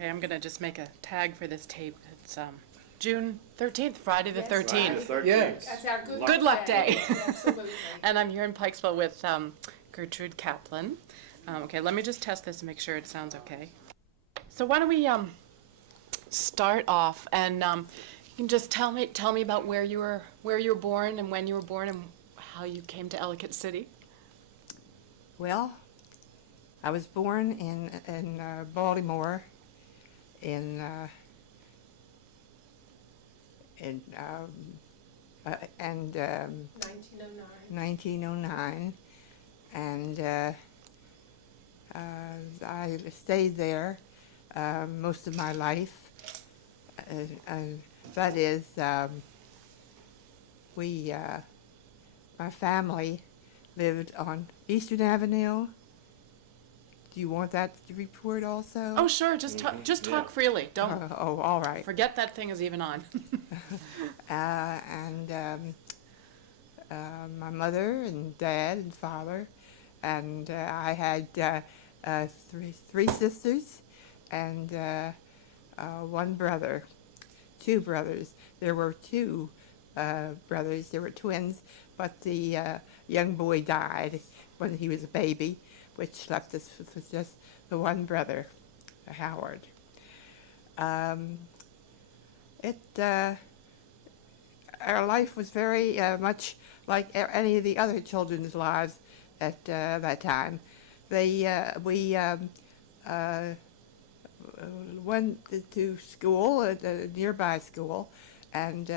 Okay, I'm gonna just make a tag for this tape. It's June 13th, Friday the Yes. 13th. Friday the Yes. 13th. That's our Good luck day. Absolutely. And I'm here in Pikesville with Gertrude Caplan. Okay, let me just test this and make sure it sounds okay. So why don't we start off and you can just tell me about where you were born and when you were born and how you came to Ellicott City. Well, I was born in Baltimore in in and 1909, and I stayed there most of my life. That is, we my family lived on Eastern Avenue. Do you want that to report also? Oh, sure, just talk Yeah. freely. Don't All right. forget that thing is even on. And my mother and dad and father, and I had three sisters and one brother, two brothers. There were two brothers. They were twins, but the young boy died when he was a baby, which left us with just the one brother, Howard. Our life was very much like any of the other children's lives at that time. We went to school, at a nearby school, and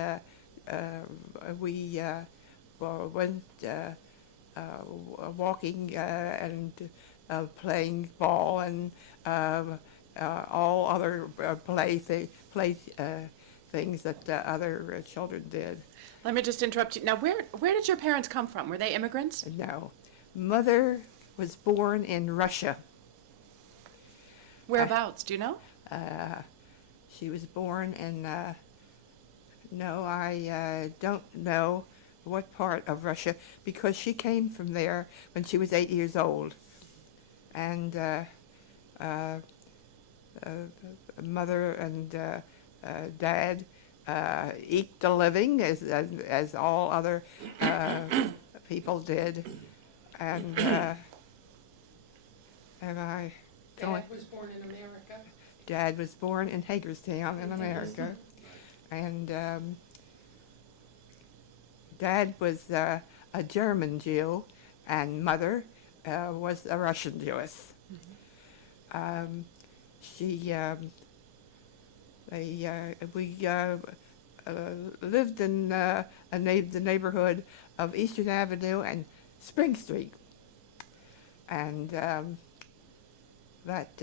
we went walking and playing ball and all other play things that other children did. Let me just interrupt you. Now, where did your parents come from? Were they immigrants? No, mother was born in Russia. Whereabouts? Do you know? She was born in, no, I don't know what part of Russia, because she came from there when she was 8 years old. And mother and dad eked a living as all other people did. And I going. Dad was born in America. Dad was born in Hagerstown in America, and Dad was a German Jew, and Mother was a Russian Jewess. We lived in the neighborhood of Eastern Avenue and Spring Street, and that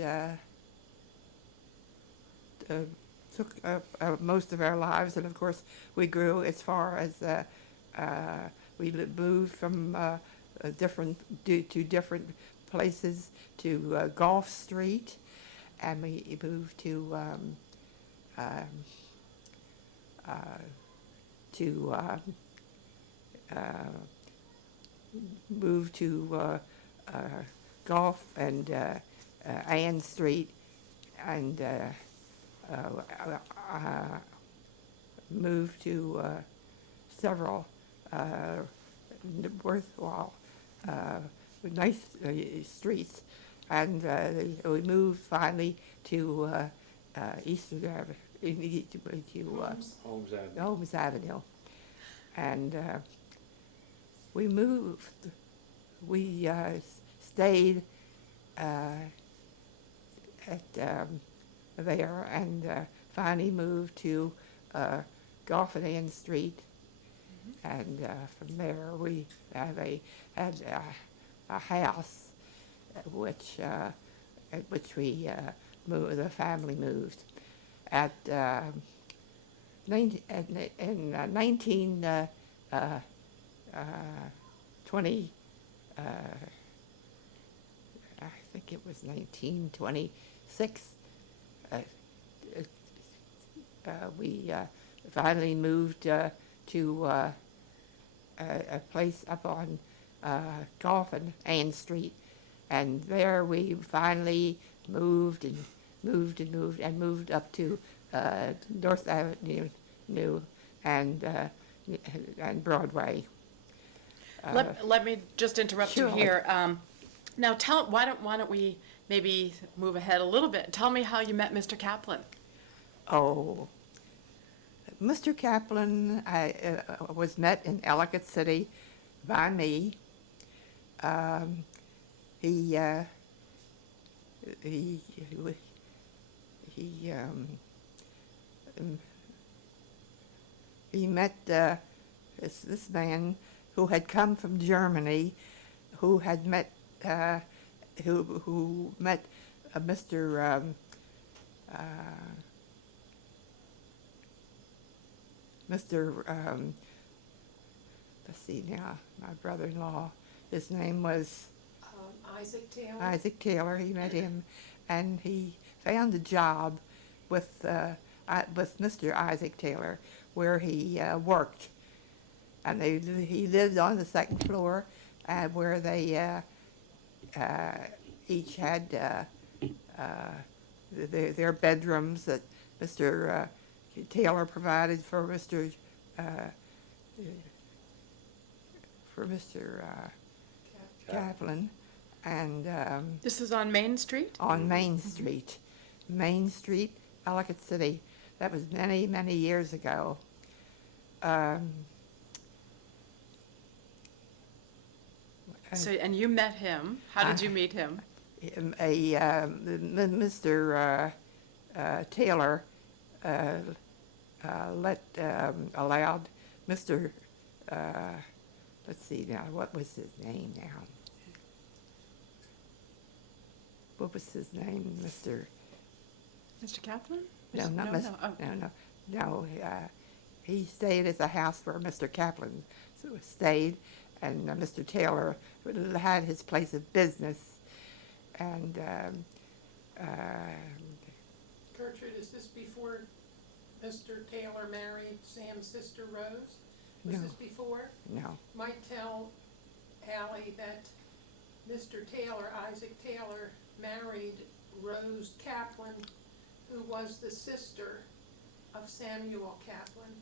took most of our lives. And of course, we grew as far as we moved from to different places to Gulf Street, and we moved to Gulf and Ann Street, and moved to several worthwhile, nice streets, and we moved finally to Eastern Avenue, to Holmes Avenue. Holmes Avenue, and we moved. We stayed at there, and finally moved to Gulf and Ann Street, and from there we had a house which we moved. The family moved at in 1920. I think it was 1926. We finally moved to a place up on Gulf and Ann Street, and there we finally moved and moved up to North Avenue and Broadway. Let me just interrupt you Sure. here. Now, why don't we maybe move ahead a little bit? Tell me how you met Mr. Kaplan. Oh, Mr. Kaplan, I was met in Ellicott City by me. Um, he he he um, he met this man who had come from Germany, who had met who met Mr. Mr. Let's see now, my brother-in-law. His name was Isaac Taylor. Isaac Taylor. He met him, and he found a job with Mr. Isaac Taylor, where he worked, and he lived on the second floor, where they each had their bedrooms that Mr. Taylor provided for Mr. Kaplan, and This is on Main Street? on Main Street, Ellicott City. That was many, many years ago. And you met him. How did you meet him? Mr. Taylor allowed Mr. Let's see now, what was his name now? What was his name, Mr. Mr. Kaplan? No, not no, Mr. no. Oh. No. He stayed at the house where Mr. Kaplan stayed, and Mr. Taylor had his place of business, and Gertrude, is this before Mr. Taylor married Sam's sister Rose? Was No. this before? no, Might tell Allie that Mr. Taylor, Isaac Taylor, married Rose Kaplan, who was the sister of Samuel Kaplan.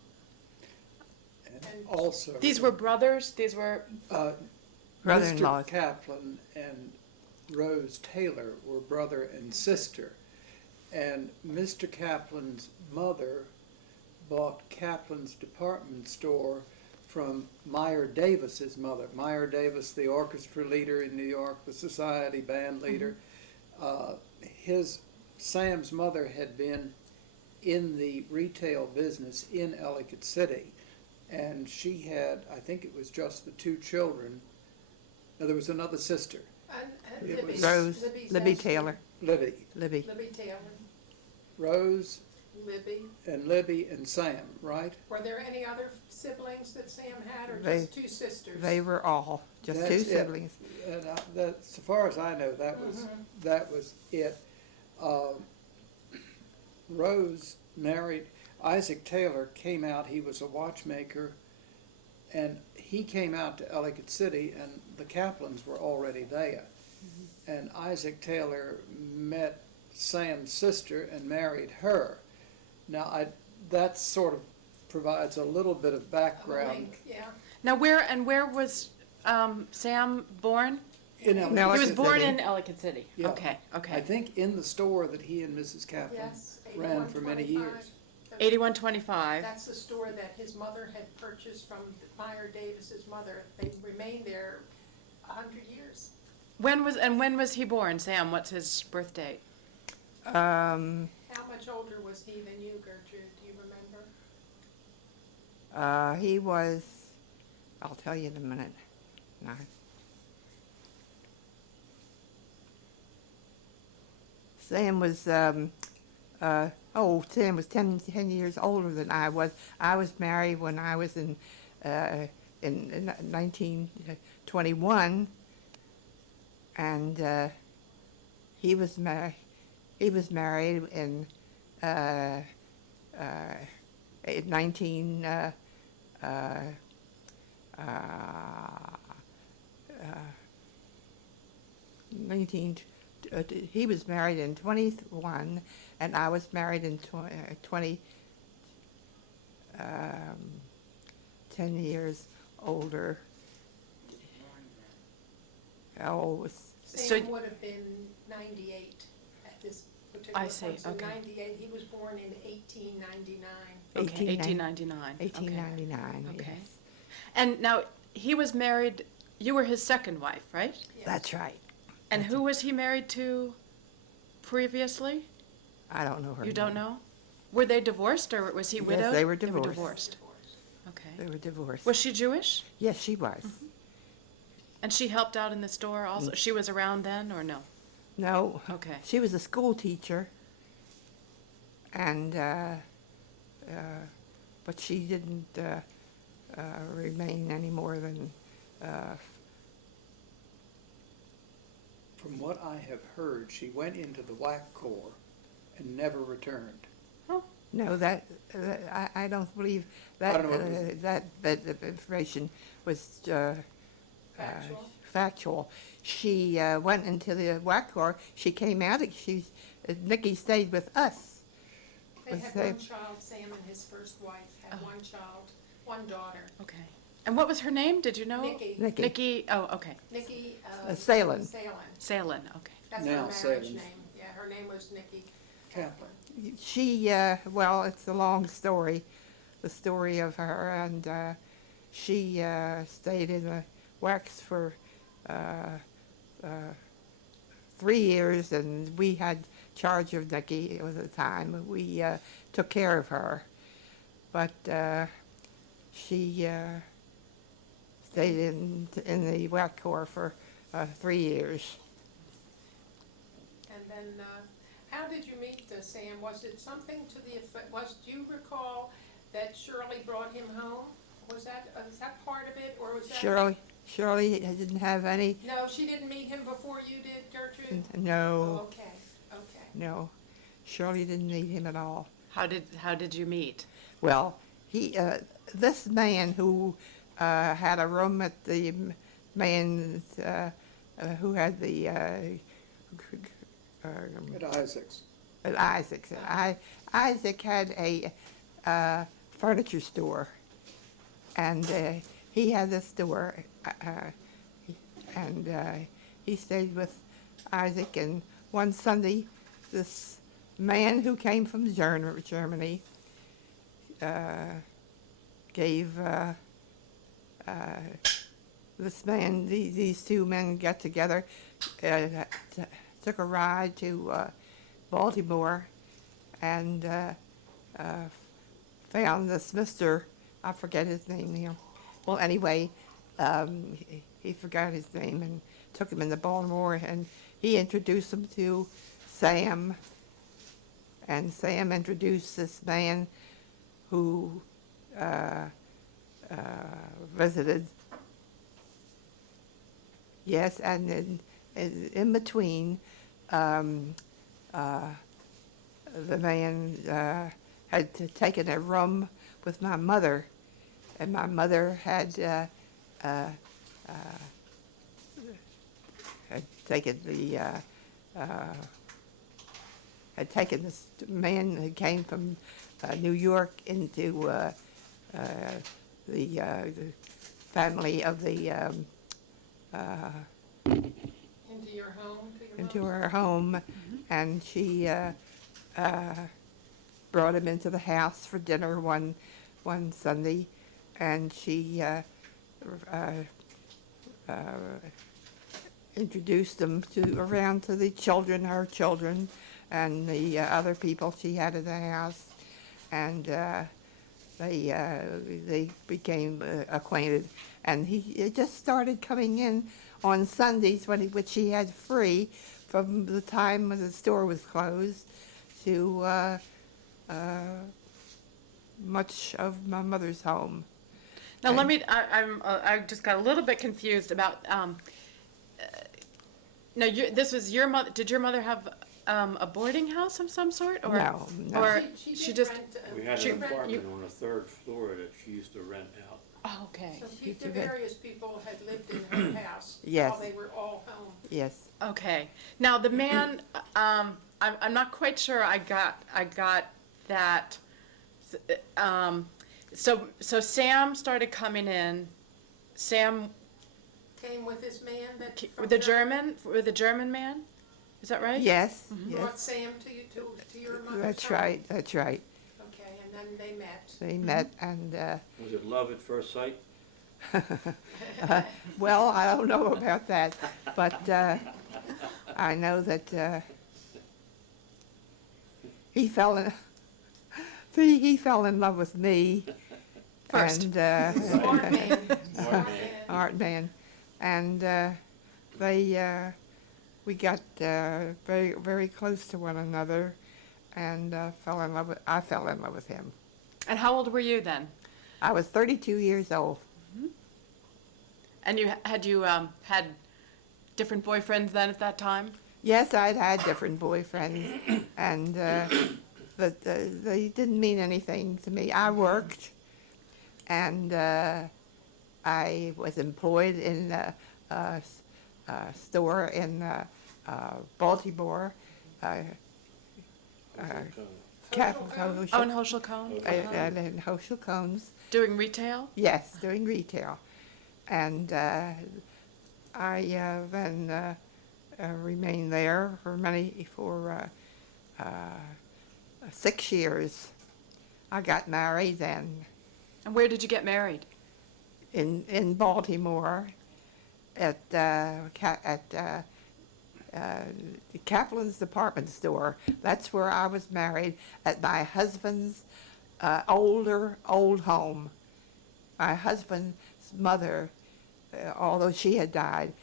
And also, These were brothers? These were, brother-in-laws. Mr. Kaplan and Rose Taylor were brother and sister. And Mr. Kaplan's mother bought Kaplan's department store from Meyer Davis's mother. Meyer Davis, the orchestra leader in New York, the society band leader. Sam's mother had been in the retail business in Ellicott City, and she had, I think it was just the two children. No, there was another sister, And It Libby, was Rose, Libby's Libby sister. Taylor, Libby, Libby. Libby Taylor, Rose Libby. and Libby and Sam, right? Were there any other siblings that Sam had, or They- just two sisters? They were all just That's two it. siblings. And that, so far as I know, that was it. Rose married Isaac Taylor. Came out. He was a watchmaker, and he came out to Ellicott City, and the Kaplans were already there. And Isaac Taylor met Sam's sister and married her. Now, that sort of provides a little bit of background. Link, yeah. now where was Sam born? In No, He was Ellicott born City. in Ellicott City. Yeah. Okay, I okay. think in the store that he and Mrs. Kaplan Yes, ran for many 8125. years. 8125. That's the store that his mother had purchased from Meyer Davis's mother. They remained there 100 years. When was he born, Sam? What's his birth date? How much older was he than you, Gertrude? Do you remember? He was, I'll tell you in a minute. No. Sam was, Sam was 10 years older than I was. I was married when I was in 1921, and he was married in 19 he was married in 21, and I was married in 10 years older. How old was? Sam would have been 98 at this particular I point. see, So okay. 98, he was born in 1899. Okay, 1899. 1899, Okay. yes. And now, he was married, you were his second wife, right? Yes. That's right. And who was he married to previously? I don't know her You don't name. know? Were they divorced, or was he Yes, widowed? they were They were divorced. divorced. Okay. They were divorced. Was she Jewish? Yes, she was. And she helped out in the store also? She was around then, or no? No, Okay. she was a school teacher, and but she didn't remain any more than From what I have heard, she went into the WAC Corps and never returned. no. I don't believe I that don't know what it that information was Factual? factual. She went into the WAC Corps. She came out. Nikki stayed with us. They Was had they- one child, Sam and his first wife had one child, one daughter. Okay. And what was her name? Did you know? Nikki. Nikki. Nikki, oh, okay. Nikki. Salem. Salem. Salem, okay. That's Now her marriage Salem. name. Yeah, her name was Nikki Kaplan. Kaplan. She, well, it's a long story, the story of her, and she stayed in the wax for 3 years, and we had charge of Nikki at the time. We took care of her, but she stayed in the WAC Corps for 3 years. And then, how did you meet Sam? Was it something to the effect, do you recall that Shirley brought him home? Was that part of it, or was that? Shirley didn't have any. No, she didn't meet him before you did, Gertrude? Oh, No, okay, okay. no. Shirley didn't meet him at all. How did you meet? Well, this man who had a room at the man who had the At Isaac's. at Isaac's. Isaac had a furniture store, and he had this store, and he stayed with Isaac. And one Sunday, this man who came from Germany gave this man, these two men got together, took a ride to Baltimore, and found this Mr. I forget his name now. Well, anyway, he forgot his name and took him into Baltimore, and he introduced him to Sam, and Sam introduced this man who visited. Yes, and in between, the man had taken a room with my mother, and my mother had taken this man who came from New York into the family of the Into your home, to your into mom's? her home, and she brought him into the house for dinner one Sunday, and she introduced him around to the children, her children, and the other people she had in the house, and they became acquainted, and he just started coming in on Sundays which he had free from the time when the store was closed to much of my mother's home. Now, let And- me, I just got a little bit confused about, no, this was your mother, did your mother have a boarding house of some sort? Or No, no. Or She she did just, rent, We had She- an you- apartment on the third floor that she used to rent out. oh, okay. so She the did. various people had lived in her house Yes. while they were all home. Yes, Okay. Now the man, I'm not quite sure I got that. So Sam started coming in. Sam, Came with this man that. from the Germany, German man, is that right? Yes, Brought yes, Sam to you, to your mother's that's home? right, that's right. Okay, and then they met. They met and, Was it love at first sight? well, I don't know about that, but I know that he fell in, he fell in love with me. First. And, Smart man, Smart man. art man, and we got very, very close to one another, and I fell in love with him. And how old were you then? I was 32 years old. And you had different boyfriends then at that time? Yes, I'd had different boyfriends, and but they didn't mean anything to me. I worked, and I was employed in a store in Baltimore, Kaplan, Oh, in Hochul Cone? and in Hochul Cones. Doing retail? Yes, doing retail, and I then remained there for 6 years. I got married then And where did you get married? in Baltimore at Kaplan's department store. That's where I was married, at my husband's old home. My husband's mother, although she had died,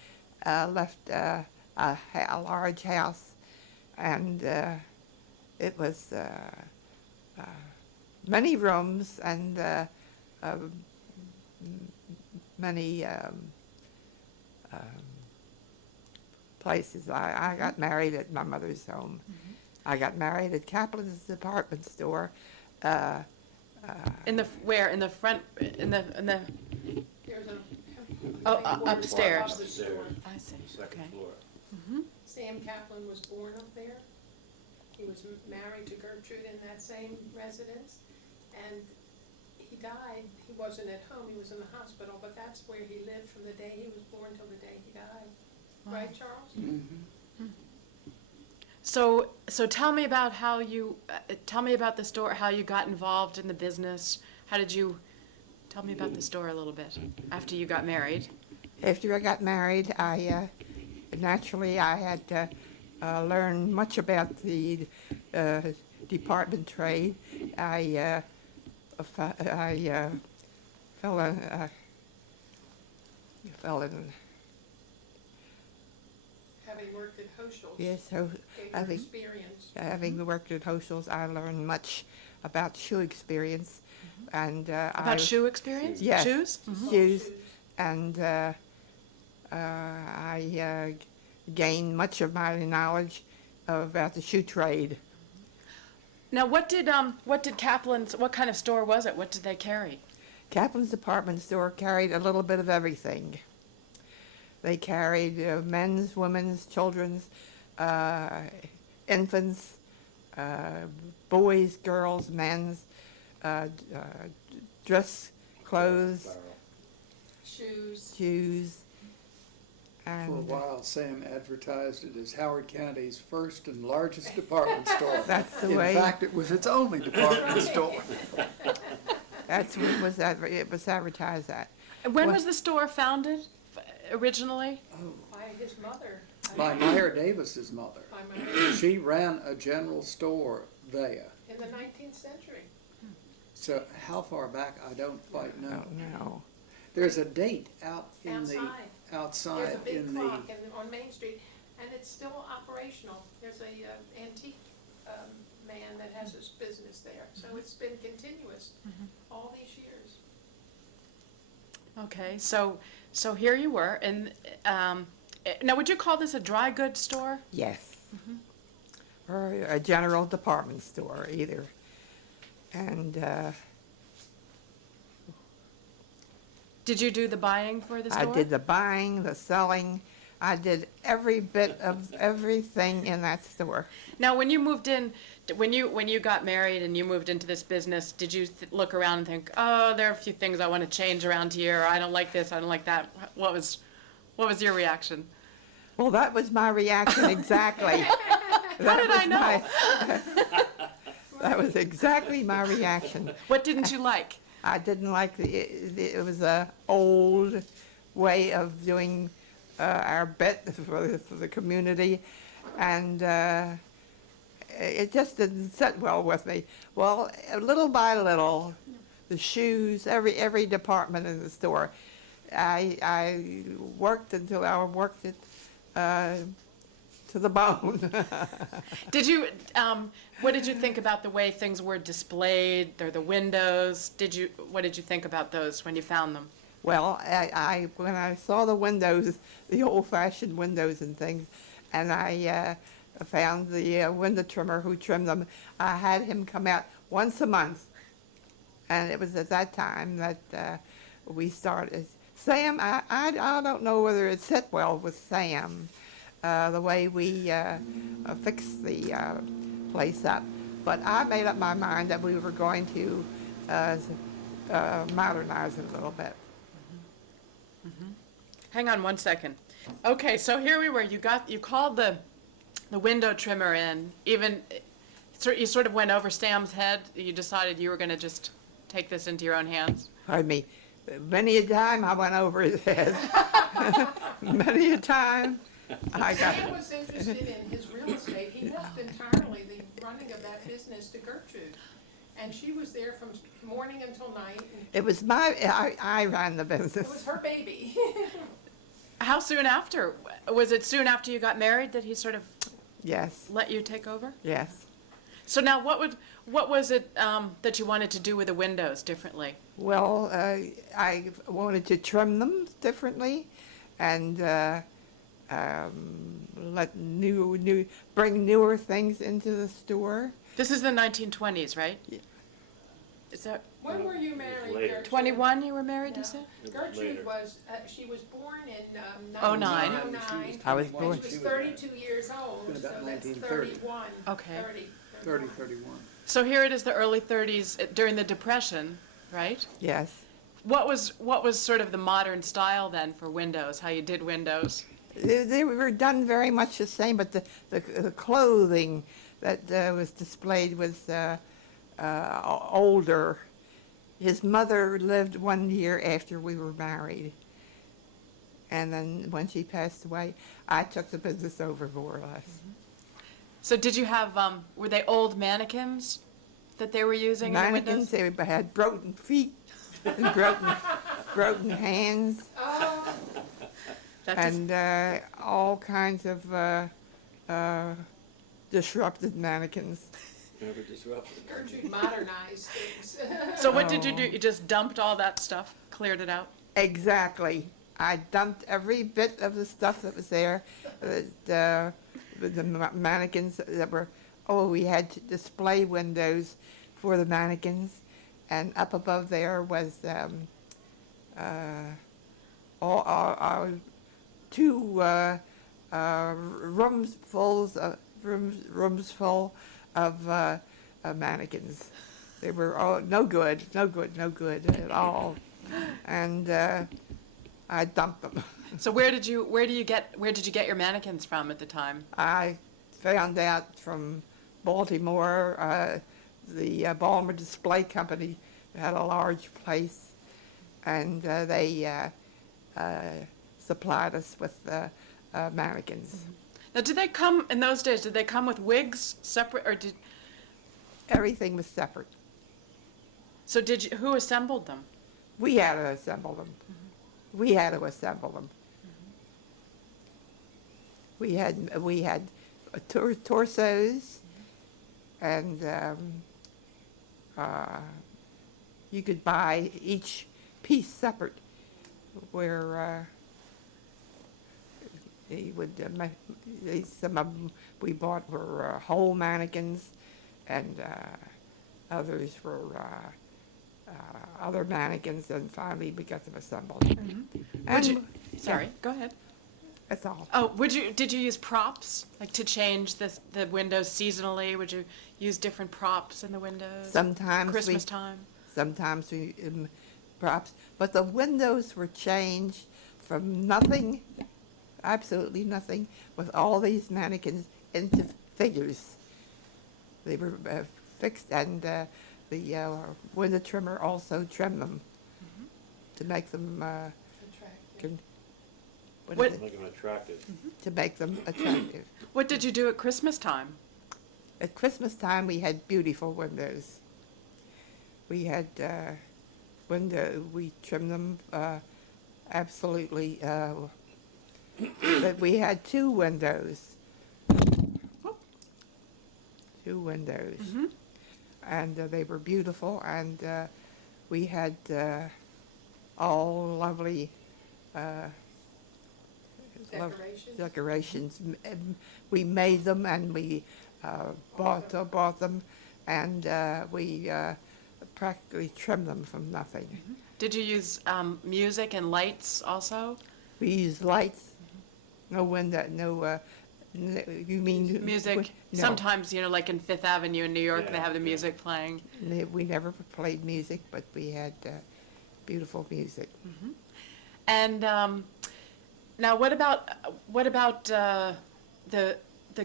left a large house, and it was many rooms and many places. I got married at my mother's home. I got married at Kaplan's department store. In the where? In the front? In the? There's a. Oh, quarters upstairs. above the store. I see. Second Okay. floor. Sam Kaplan was born up there. He was married to Gertrude in that same residence, and he died. He wasn't at home, he was in the hospital, but that's where he lived from the day he was born till the day he died. Right, Charles? So tell me about how you tell me about the store. How you got involved in the business. How did you? Tell me about the store a little bit after you got married. After I got married, I naturally I had to learn much about the department trade. I fell in. Having worked at Hochul's. Yes, so Gave I you think experience. having worked at Hochul's, I learned much about shoe experience, and About shoe experience. Yes. Shoes. shoes, and I gained much of my knowledge about the shoe trade. Now, what did Kaplan's? What kind of store was it? What did they carry? Kaplan's department store carried a little bit of everything. They carried men's, women's, children's, infants, boys, girls, men's, dress clothes, Shoes. shoes, For a and while, Sam advertised it as Howard County's first and largest department store. that's the In way. fact, it was its only department store. That's what it was advertised at. And when What- was the store founded originally? By his mother. By Meyer Davis's mother. By my, She ran a general store there. in the 19th century. So how far back, I don't quite I know. don't know. There's a date out in the, Outside. There's outside a big in the, clock on Main Street, and it's still operational. There's a antique man that has his business there, so it's been continuous all these years. Okay, so here you were, and now would you call this a dry goods store? Yes. Or a general department store, either. And Did you do the buying for the I store? did the buying, the selling, I did every bit of everything in that store. Now, when you moved in, when you got married and you moved into this business, did you look around and think, oh, there are a few things I want to change around here, or I don't like this, I don't like that? What was your reaction? Well, that was my reaction exactly. How did I know? That was exactly my reaction. What didn't you like? I didn't like it was a old way of doing our bit for the community, and it just didn't sit well with me. Well, little by little, the shoes, every department in the store, I worked until I worked it to the bone. Did you, what did you think about the way things were displayed, or the windows? What did you think about those when you found them? Well, when I saw the windows, the old-fashioned windows and things, and I found the window trimmer who trimmed them, I had him come out once a month, and it was at that time that we started. Sam, I don't know whether it set well with Sam, the way we fixed the place up, but I made up my mind that we were going to modernize it a little bit. Hang on one second. Okay, so here we were. You called the window trimmer in. Even you sort of went over Sam's head. You decided you were going to just take this into your own hands. Pardon me. Many a time I went over his head. Many a time I got. Sam was interested in his real estate. He left entirely the running of that business to Gertrude. And she was there from morning until night. And It was I ran the business. it was her baby. How soon after? Was it soon after you got married that he sort of Yes, let you take over? yes. So now, what was it that you wanted to do with the windows differently? Well, I wanted to trim them differently, and bring newer things into the store. This is the 1920s, right? Yeah. Is that When were you married, Later. Gertrude? 21 you were married, you said? It was Gertrude later. was, she was born in Oh, nine. 1909. I was And born. she was 32 years old, Been so about that's 1930. 31. Okay. 30, 31. So here it is, the early 30s, during the Depression, right? Yes. What was sort of the modern style then for windows, how you did windows? They were done very much the same, but the clothing that was displayed was older. His mother lived 1 year after we were married. And then when she passed away, I took the business over more or less. So did you have, were they old mannequins that they were using in the Mannequins, windows? they had broken feet and broken hands Oh, That just- and all kinds of disrupted mannequins. Never disrupted. Gertrude modernized things. so what did you do? You just dumped all that stuff, cleared it out? Exactly. I dumped every bit of the stuff that was there. The mannequins that were, we had display windows for the mannequins, and up above there was two rooms full of mannequins. They were all no good at all, and I dumped them. So where did you get your mannequins from at the time? I found out from Baltimore, the Baltimore Display Company had a large place, and they supplied us with mannequins. Now, did they come in those days? Did they come with wigs separate, or did? Everything was separate. So who assembled them? We had to assemble them. We had to assemble them. We had torsos, and you could buy each piece separate. Where some of them we bought were whole mannequins, and others were other mannequins, and finally we got them assembled. Would you, sorry, go ahead. That's all. Oh, did you use props, like to change the windows seasonally? Would you use different props in the windows? Sometimes Christmas time? sometimes we props, but the windows were changed from nothing, absolutely nothing, with all these mannequins into figures. They were fixed, and the window trimmer also trimmed them to make them Attractive. What- is it? Make them attractive. To make them attractive. What did you do at Christmas time? At Christmas time, we had beautiful windows. We had we trimmed them absolutely. But we had two windows. Two windows. And they were beautiful, and we had all lovely Decorations. decorations. We made them, and we bought them, and we practically trimmed them from nothing. Did you use music and lights also? We used lights, no window, no. You mean Music? No, Sometimes, like in Fifth Avenue in New York, they Yeah, have the yeah. music playing. we never played music, but we had beautiful music. And now, what about the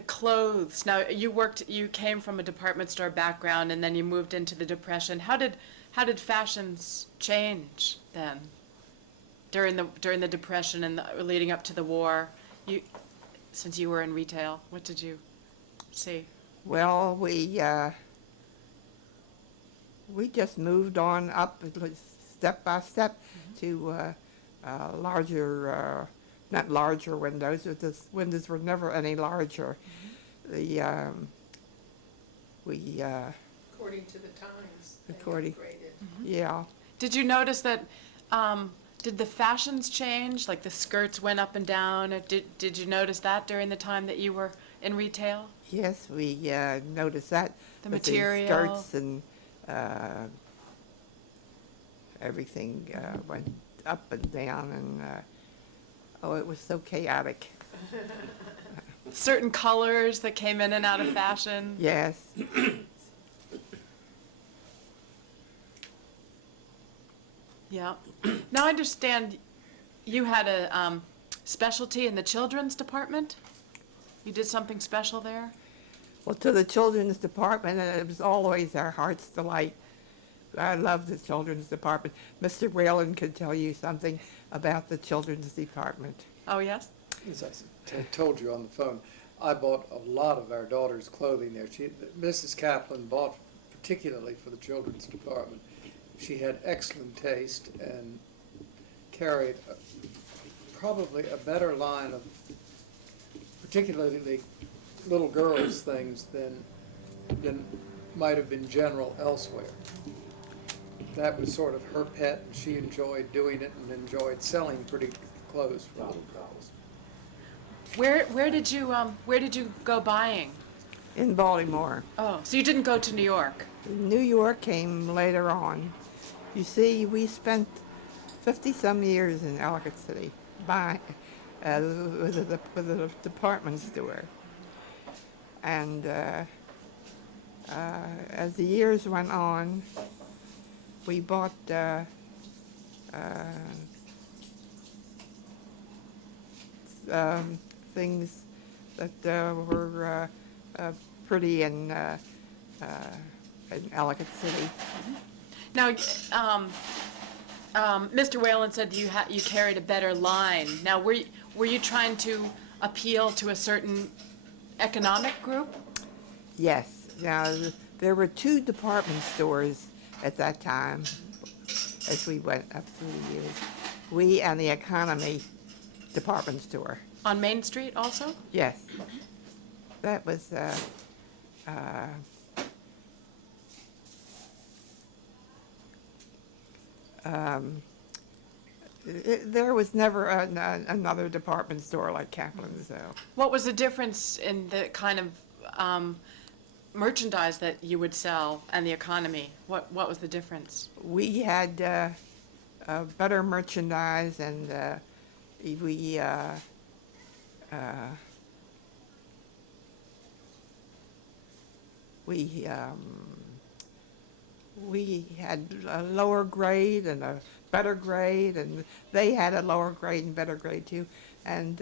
clothes? Now, you came from a department store background, and then you moved into the Depression. How did fashions change then? During the Depression and leading up to the war, since you were in retail, what did you see? Well, we just moved on up step by step to larger, not larger windows, but the windows were never any larger. We According to the times. They According- upgraded. yeah. Did you notice that? Did the fashions change? Like the skirts went up and down? Or did you notice that during the time that you were in retail? Yes, we noticed that. The with material. skirts and everything went up and down, and oh, it was so chaotic. Certain colors that came in and out of fashion? Yes. Yeah. Now I understand you had a specialty in the children's department? You did something special there? Well, to the children's department, and it was always our heart's delight. I love the children's department. Mr. Whalen could tell you something about the children's department. Oh, yes? As I told you on the phone, I bought a lot of our daughter's clothing there. Mrs. Kaplan bought particularly for the children's department. She had excellent taste and carried probably a better line of particularly little girls' things than might have been general elsewhere. That was sort of her pet, and she enjoyed doing it and enjoyed selling pretty clothes for little girls. Where did you go buying? In Baltimore. Oh, so you didn't go to New York? New York came later on. You see, we spent 50-some years in Ellicott City with a department store. And as the years went on, we bought things that were pretty in Ellicott City. Now, Mr. Whalen said you carried a better line. Now, were you trying to appeal to a certain economic group? Yes. Now, there were two department stores at that time as we went up through the years. We and the economy department store. On Main Street also? Yes. That was, there was never another department store like Kaplan's, though. What was the difference in the kind of merchandise that you would sell and the economy? What was the difference? We had better merchandise, and we we we had a lower grade and a better grade, and they had a lower grade and better grade too. And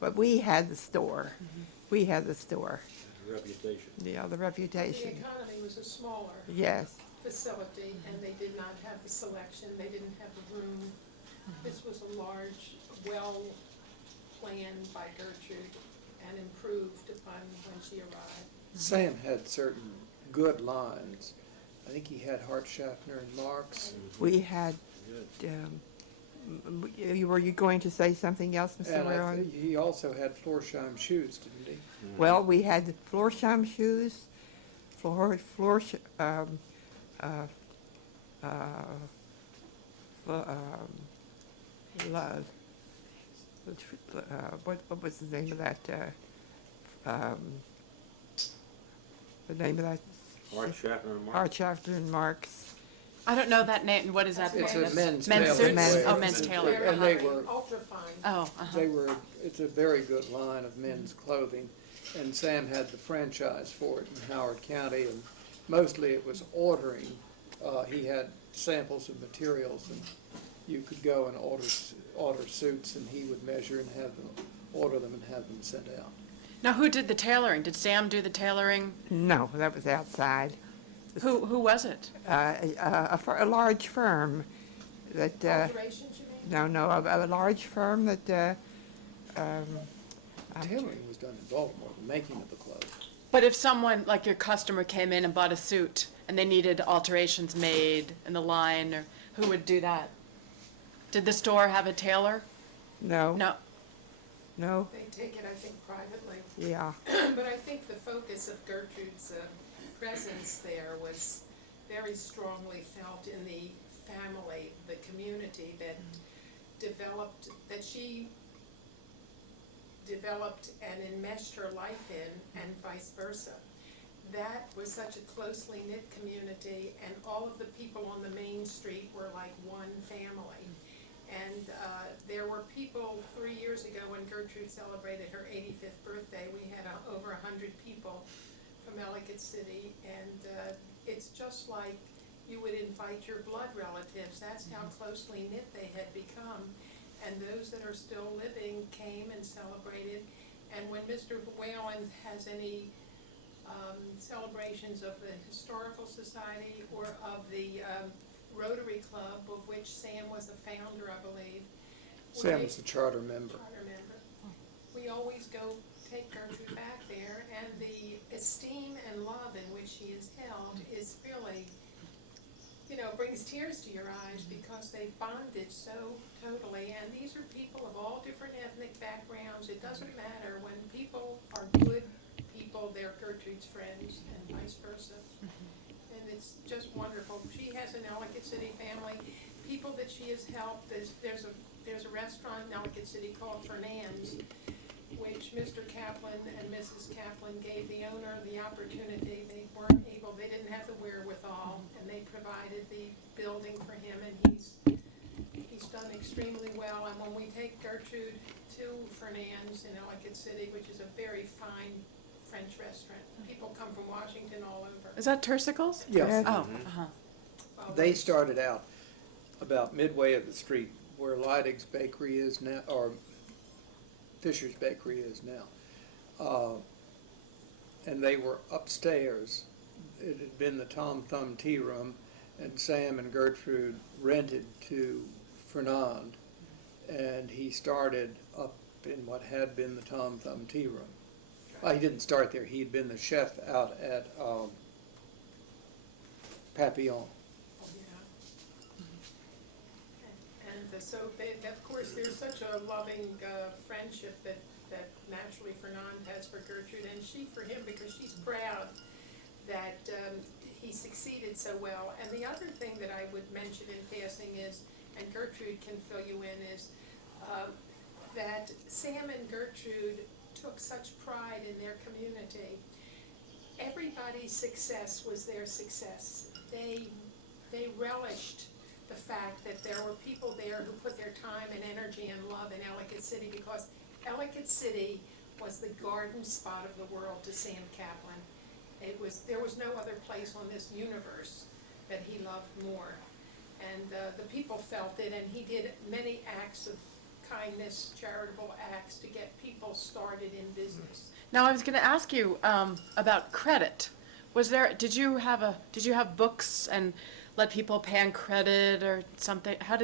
but we had the store. We had the store. Reputation. The The reputation. economy was a smaller Yes. facility, and they did not have the selection, they didn't have the room. This was a large, well-planned by Gertrude and improved upon when she arrived. Sam had certain good lines. I think he had Hart, Schaffner, and Marx. We had. Were you going to say something else, Mr. And Whalen? he also had Florsheim shoes, didn't he? Well, we had the Florsheim shoes, floor, floor, sh- lo- what was the name of that? The name of that? Art Schaffner and Mark. Hart, Schaffner, and Marx. I don't know that name. What is that? It's a Men's men's Men's tailor. suits? Oh, Men's men's Very tailor. And they high, were- ultra-fine. Oh, uh-huh. They were, it's a very good line of men's clothing, and Sam had the franchise for it in Howard County, and mostly it was ordering. He had samples of materials, and you could go and order suits, and he would measure and have them, order them and have them sent out. Now, who did the tailoring? Did Sam do the tailoring? No, that was outside. Who was it? A large firm that, Alterations, you mean? no, a large firm that, Tailoring was done in Baltimore, the making of the clothes. But if someone, like your customer, came in and bought a suit and they needed alterations made in the line, or who would do that? Did the store have a tailor? no, No. no, They take it, I think, privately. yeah. But I think the focus of Gertrude's presence there was very strongly felt in the family, the community that developed, that she developed and enmeshed her life in, and vice versa. That was such a closely knit community, and all of the people on the main street were like one family. And there were people 3 years ago when Gertrude celebrated her 85th birthday, we had over 100 people from Ellicott City, and it's just like you would invite your blood relatives. That's how closely knit they had become. And those that are still living came and celebrated. And when Mr. Whalen has any celebrations of the Historical Society or of the Rotary Club, of which Sam was a founder, I believe. Sam was a charter member. We always go take Gertrude back there, and the esteem and love in which she is held is really, brings tears to your eyes, because they've bonded so totally. And these are people of all different ethnic backgrounds. It doesn't matter. When people are good people, they're Gertrude's friends, and vice versa. And it's just wonderful. She has an Ellicott City family, people that she has helped. There's a restaurant in Ellicott City called Fernand's, which Mr. Kaplan and Mrs. Kaplan gave the owner the opportunity. They didn't have the wherewithal, and they provided the building for him, and he's done extremely well. And when we take Gertrude to Fernand's in Ellicott City, which is a very fine French restaurant, people come from Washington all over. Is that Tersicles? Yes, Oh, uh-huh. Well, they started out about midway of the street where Leidig's Bakery is now, or Fisher's Bakery is now. And they were upstairs. It had been the Tom Thumb Tea Room, and Sam and Gertrude rented to Fernand, and he started up in what had been the Tom Thumb Tea Room. He didn't start there. He'd been the chef out at Papillon. Yeah. And so, of course, there's such a loving friendship that naturally Fernand has for Gertrude, and she for him, because she's proud that he succeeded so well. And the other thing that I would mention in passing is, and Gertrude can fill you in, is that Sam and Gertrude took such pride in their community. Everybody's success was their success. They relished the fact that there were people there who put their time and energy and love in Ellicott City, because Ellicott City was the garden spot of the world to Sam Kaplan. There was no other place on this universe that he loved more. And the people felt it, and he did many acts of kindness, charitable acts to get people started in business. Now, I was going to ask you about credit. Did you have books and let people pay on credit or something? How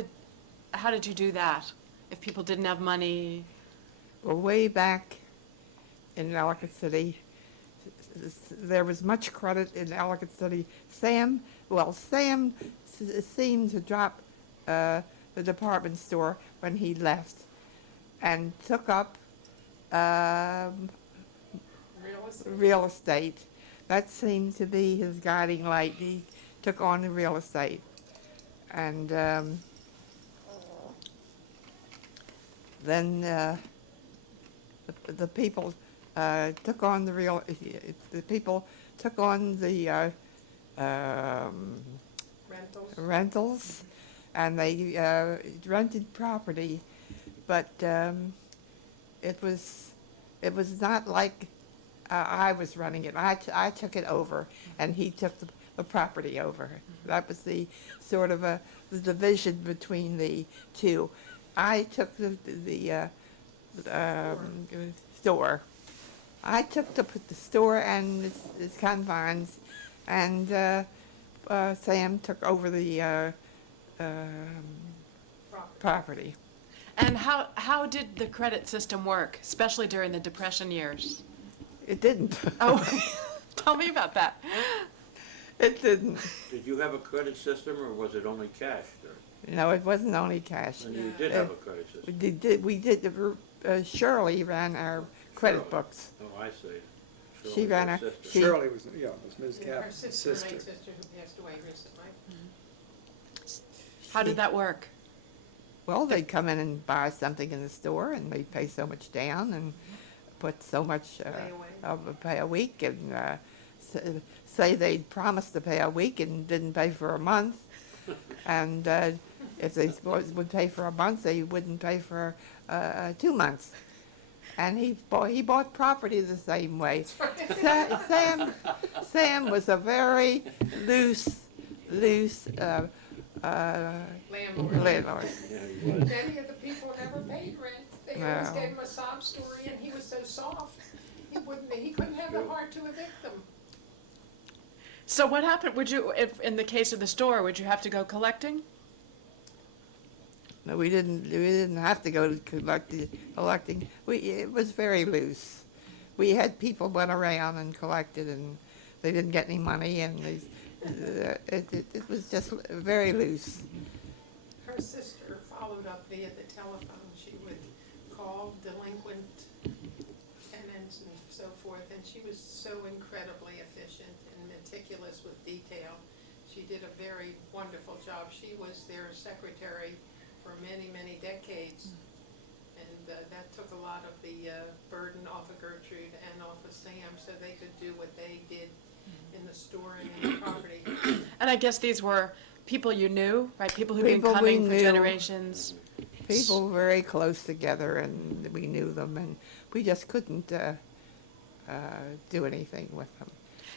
did you do that if people didn't have money? Well, way back in Ellicott City, there was much credit in Ellicott City. Sam seemed to drop the department store when he left and took up real estate. That seemed to be his guiding light. He took on the real estate. And then the people took on the rentals, and they rented property, but it was not like I was running it. I took it over, and he took the property over. That was the sort of the division between the two. I took the store. I took the store and its confines, and Sam took over the property. And how did the credit system work, especially during the Depression years? It didn't. Oh, tell me about that. It didn't. Did you have a credit system, or was it only cash? No, it wasn't only cash. And you did have a credit system? We did. Shirley ran our credit Shirley. books. Oh, I see. She ran our. sister. Shirley was Ms. Her Kaplan's sister, sister. my sister who passed away recently. How did that work? Well, they'd come in and buy something in the store, and they'd pay so much down and put so much pay a week, and say they'd promised to pay a week and didn't pay for a month, and if they would pay for a month, they wouldn't pay for 2 months. And he bought property the same way. Sam was a very loose landlord. Yeah, he was. Many of the people never paid rent. They always gave him a sob story, and he was so soft, he couldn't have the heart to evict them. So what happened? If in the case of the store, would you have to go collecting? No, we didn't have to go to collecting. It was very loose. We had people went around and collected, and they didn't get any money, and it was just very loose. Her sister followed up via the telephone. She would call delinquent tenants and so forth, and she was so incredibly efficient and meticulous with detail. She did a very wonderful job. She was their secretary for many, many decades, and that took a lot of the burden off of Gertrude and off of Sam, so they could do what they did in the store and in the property. And I guess these were people you knew, right? People who'd been People we coming for knew. generations. People were very close together, and we knew them, and we just couldn't do anything with them.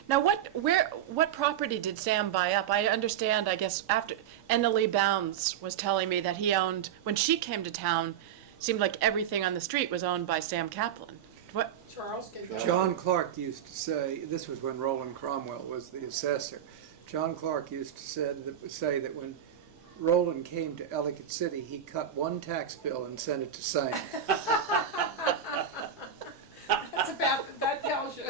Now, what property did Sam buy up? I understand, I guess, after Ennelie Bounds was telling me that he owned, when she came to town, seemed like everything on the street was owned by Sam Kaplan. What? Charles can go. John Clark used to say, this was when Roland Cromwell was the assessor. John Clark used to say that when Roland came to Ellicott City, he cut one tax bill and sent it to Sam. That's about, that tells you.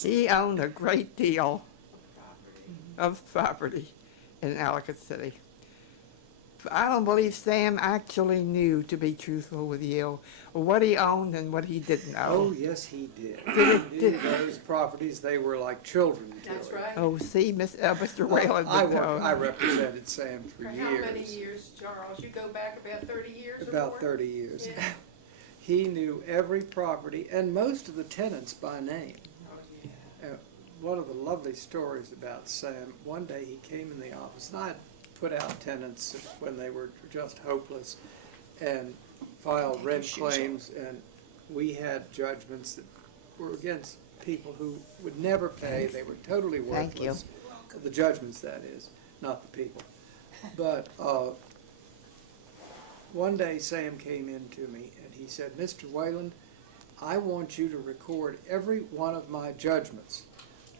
He owned a great deal of property in Ellicott City. I don't believe Sam actually knew, to be truthful with you, what he owned and what he didn't Oh, own. yes, he did. He knew those properties, they were like children to That's him. right. Oh, see, Mr. Whalen I didn't know. represented Sam for For years. how many years, Charles? You go back about 30 years or more? About 30 years. Yeah. He knew every property and most of the tenants by name. Oh, yeah. One of the lovely stories about Sam, one day he came in the office, and I had put out tenants when they were just hopeless and filed Take your rent shoes off. claims, and we had judgments that were against people who would never pay. They were totally Thank you. worthless. The judgments, that is, not the people. But one day Sam came in to me and he said, "Mr. Wayland, I want you to record every one of my judgments.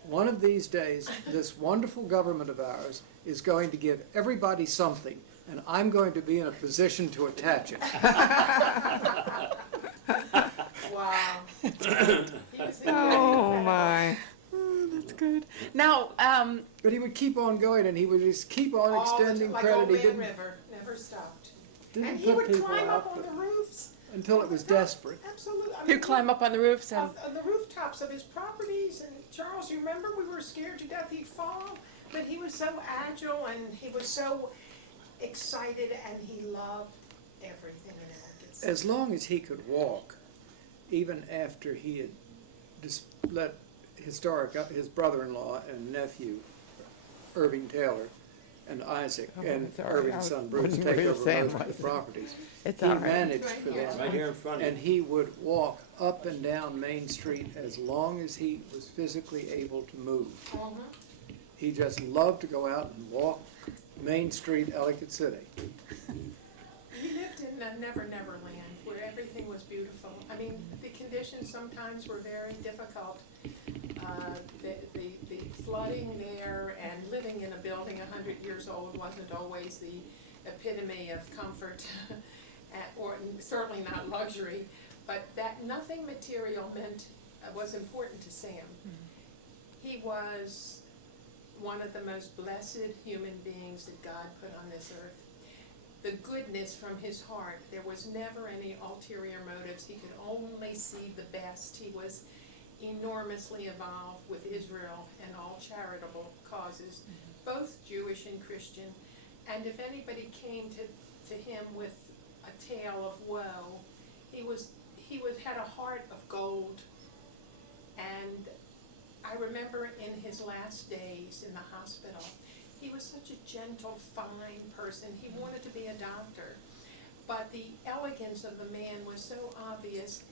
One of these days, this wonderful government of ours is going to give everybody something, and I'm going to be in a position to attach it." Wow. He was Oh, incredible. my. Oh, that's good. Now, But he would keep on going, and he would just keep on All the extending time, like credit. Old He Man didn't, River, never stopped. didn't And he put would people climb up out on the there roofs. until it was desperate. Absolutely. I you mean, climb up on the roofs and, on the rooftops of his properties, and Charles, you remember, we were scared to death he'd fall, but he was so agile and he was so excited and he loved everything in Ellicott. As long as he could walk, even after he had let his brother-in-law and nephew, Irving Taylor, and Isaac, Oh, and sorry, Irving's I son Bruce wasn't take really over saying most of the what- properties. It's He all right. managed for them. Right here in front of And you. he would walk up and down Main Street as long as he was physically able to move. He just loved to go out and walk Main Street, Ellicott City. He lived in a Never Never Land where everything was beautiful. I mean, the conditions sometimes were very difficult. The flooding there and living in a building 100 years old wasn't always the epitome of comfort, or certainly not luxury, but that nothing material was important to Sam. He was one of the most blessed human beings that God put on this earth. The goodness from his heart, there was never any ulterior motives. He could only see the best. He was enormously involved with Israel and all charitable causes, both Jewish and Christian. And if anybody came to him with a tale of woe, he had a heart of gold. And I remember in his last days in the hospital, he was such a gentle, fine person. He wanted to be a doctor. But the elegance of the man was so obvious.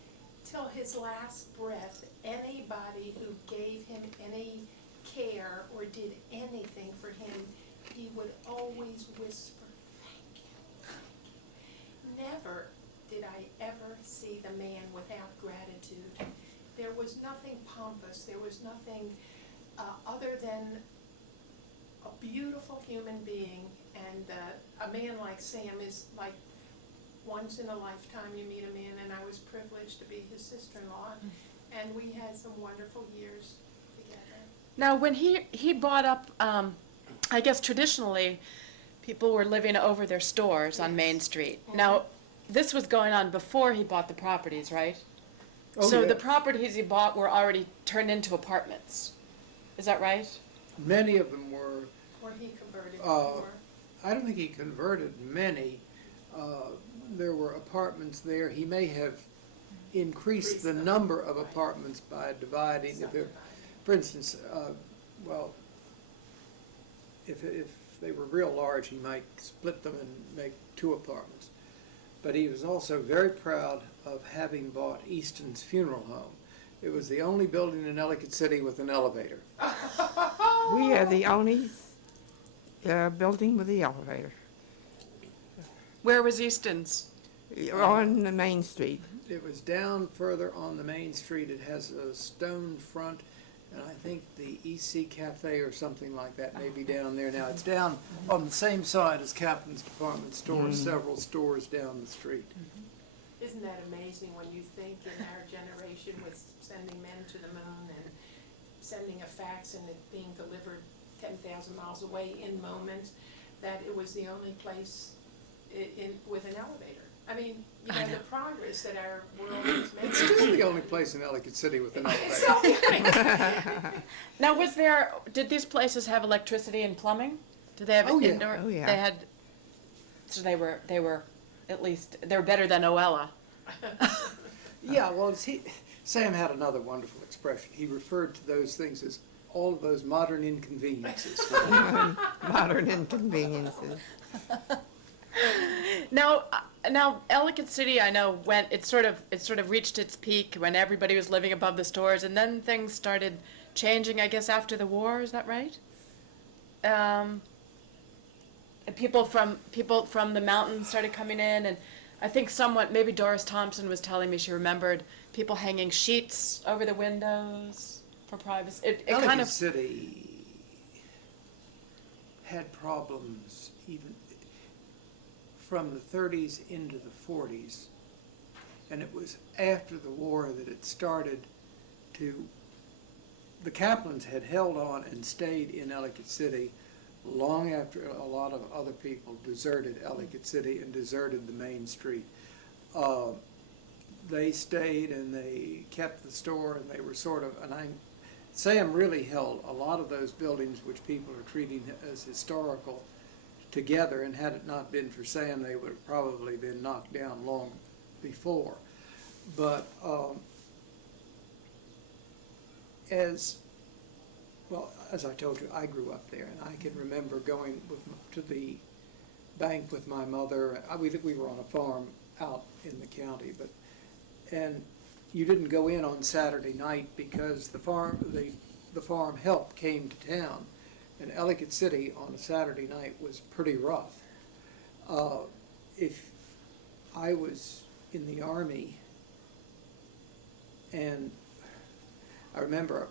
Till his last breath, anybody who gave him any care or did anything for him, he would always whisper, "Thank you, thank you." Never did I ever see the man without gratitude. There was nothing pompous. There was nothing other than a beautiful human being. And a man like Sam is like once in a lifetime you meet a man, and I was privileged to be his sister-in-law, and we had some wonderful years together. now when he bought up, I guess traditionally, people were living over their stores on Main Street. Now, this was going on before he bought the properties, right? Oh, So yeah. the properties he bought were already turned into apartments. Is that right? Many of them were. Or he converted Uh, more. I don't think he converted many. There were apartments there. He may have increased the them. number of Right. apartments by dividing. If there, for instance, well, if they were real large, he might split them and make 2 apartments. But he was also very proud of having bought Easton's Funeral Home. It was the only building in Ellicott City with an elevator. We are the only building with the elevator Where was Easton's? on the Main Street. It was down further on the main street. It has a stone front, and I think the EC Cafe or something like that may be down there now. It's down on the same side as Kaplan's department store, several stores down the street. Isn't that amazing when you think in our generation with sending men to the moon and sending a fax and it being delivered 10,000 miles away in moments, that it was the only place with an elevator. I mean, you know, the progress that our world is making. It's still the only place in Ellicott City with an elevator. So, Now, did these places have electricity and plumbing? Did they have Oh, yeah. indoor? Oh, yeah. They had, so they were at least, they were better than Oella. Yeah, well, Sam had another wonderful expression. He referred to those things as all of those modern inconveniences. Modern inconveniences. Now, Ellicott City, I know it sort of reached its peak when everybody was living above the stores, and then things started changing, I guess, after the war. Is that right? And people from the mountains started coming in, and I think maybe Doris Thompson was telling me she remembered people hanging sheets over the windows for privacy. It kind Ellicott of City had problems even from the 30s into the 40s, and it was after the war that it started to, the Kaplans had held on and stayed in Ellicott City long after a lot of other people deserted Ellicott City and deserted the main street. They stayed and they kept the store, and they were sort of, Sam really held a lot of those buildings which people are treating as historical together, and had it not been for Sam, they would have probably been knocked down long before. But as I told you, I grew up there, and I can remember going to the bank with my mother. We were on a farm out in the county, and you didn't go in on Saturday night because the farm help came to town. And Ellicott City on a Saturday night was pretty rough. If I was in the Army, and I remember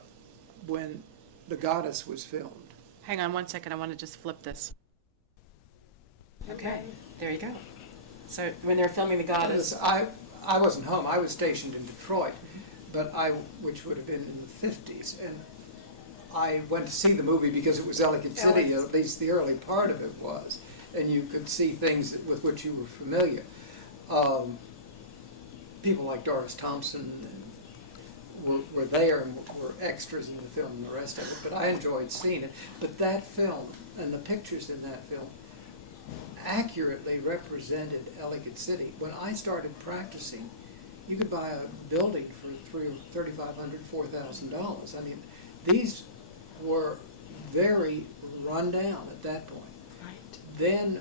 when The Goddess was filmed. Hang on one second, I want to just flip this. Okay, there you go. So when they were filming The Goddess. I wasn't home. I was stationed in Detroit, which would have been in the 50s, and I went to see the movie because it was Ellicott City, at least the early part of it was, and you could see things with which you were familiar. People like Doris Thompson were there and were extras in the film and the rest of it, but I enjoyed seeing it. But that film and the pictures in that film accurately represented Ellicott City. When I started practicing, you could buy a building for $3,500, $4,000. I mean, these were very run down at that point. Right. Then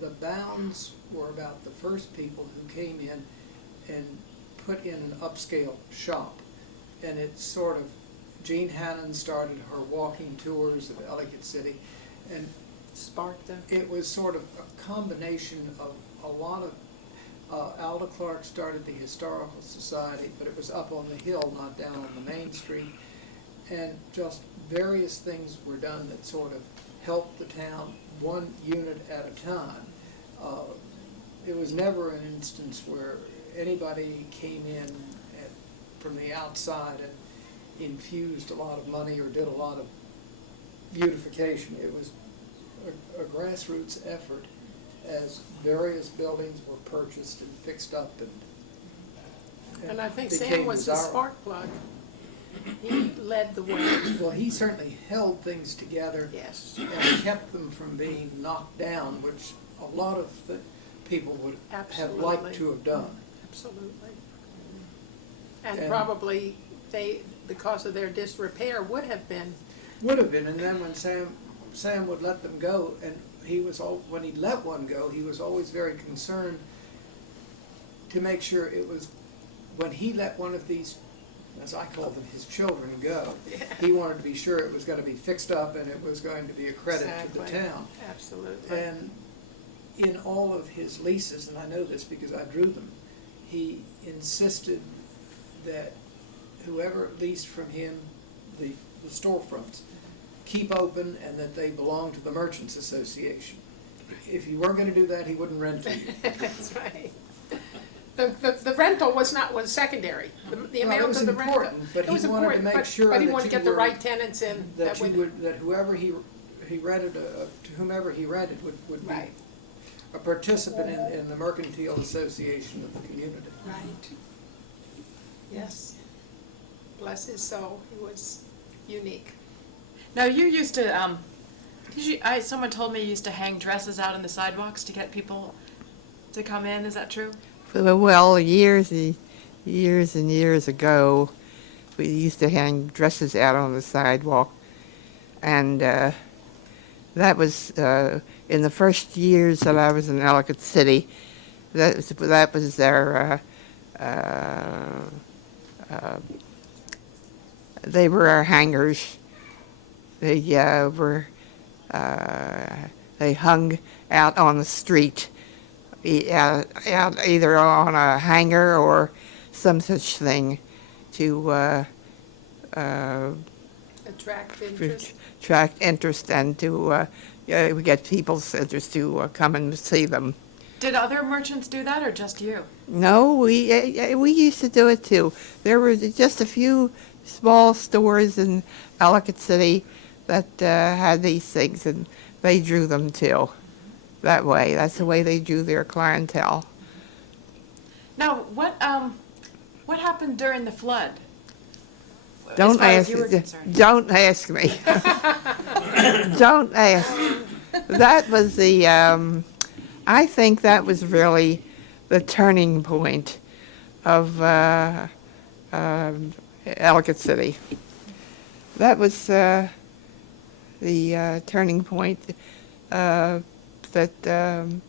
the Bounds were about the first people who came in and put in an upscale shop. And it's sort of, Jean Hannon started her walking tours of Ellicott City, and Sparked them. it was sort of a combination of a lot of, Alda Clark started the Historical Society, but it was up on the hill, not down on the main street. And just various things were done that sort of helped the town one unit at a time. It was never an instance where anybody came in from the outside and infused a lot of money or did a lot of beautification. It was a grassroots effort as various buildings were purchased and fixed up And I think became Sam was the desirable. spark plug. He led the way. Well, he certainly held things together. Yes. And kept them from being knocked down, which a lot of people would have liked Absolutely. to have done. Absolutely. And And- probably they, because of their disrepair, would have been. Would have been, and then when Sam would let them go, and when he let one go, he was always very concerned to make sure it was, when he let one of these, as I call them, his children go, he wanted to be sure it was going to be fixed up and it was going to be a credit to the Exactly. town. Absolutely. And in all of his leases, and I know this because I drew them, he insisted that whoever leased from him the storefronts keep open and that they belong to the Merchants Association. If you weren't going to do that, he wouldn't rent to you. That's right. The rental was secondary. The Well, amount it was of the rental. important, but It was he wanted to important, make sure but he that wanted to you get the were- right tenants in. that whoever he rented, to whomever he rented would be Right. a participant in the Mercantile Association of the community. Right. Yes. Bless his soul. He was unique. Now, you used to, someone told me you used to hang dresses out on the sidewalks to get people to come in. Is that true? Well, years and years ago, We used to hang dresses out on the sidewalk, and that was in the first years that I was in Ellicott City. That was their. They were our hangers. They were. They hung out on the street, out either on a hanger or some such thing, to Attract interest. attract interest and to get people's interest to come and see them. Did other merchants do that, or just you? No, we used to do it too. There were just a few small stores in Ellicott City that had these things, and they drew them too. That way, that's the way they drew their clientele. Now, what happened during the flood? As Don't far as ask. you were concerned. Don't ask me. Don't ask. That was the. I think that was really the turning point of Ellicott City. That was the turning point that. In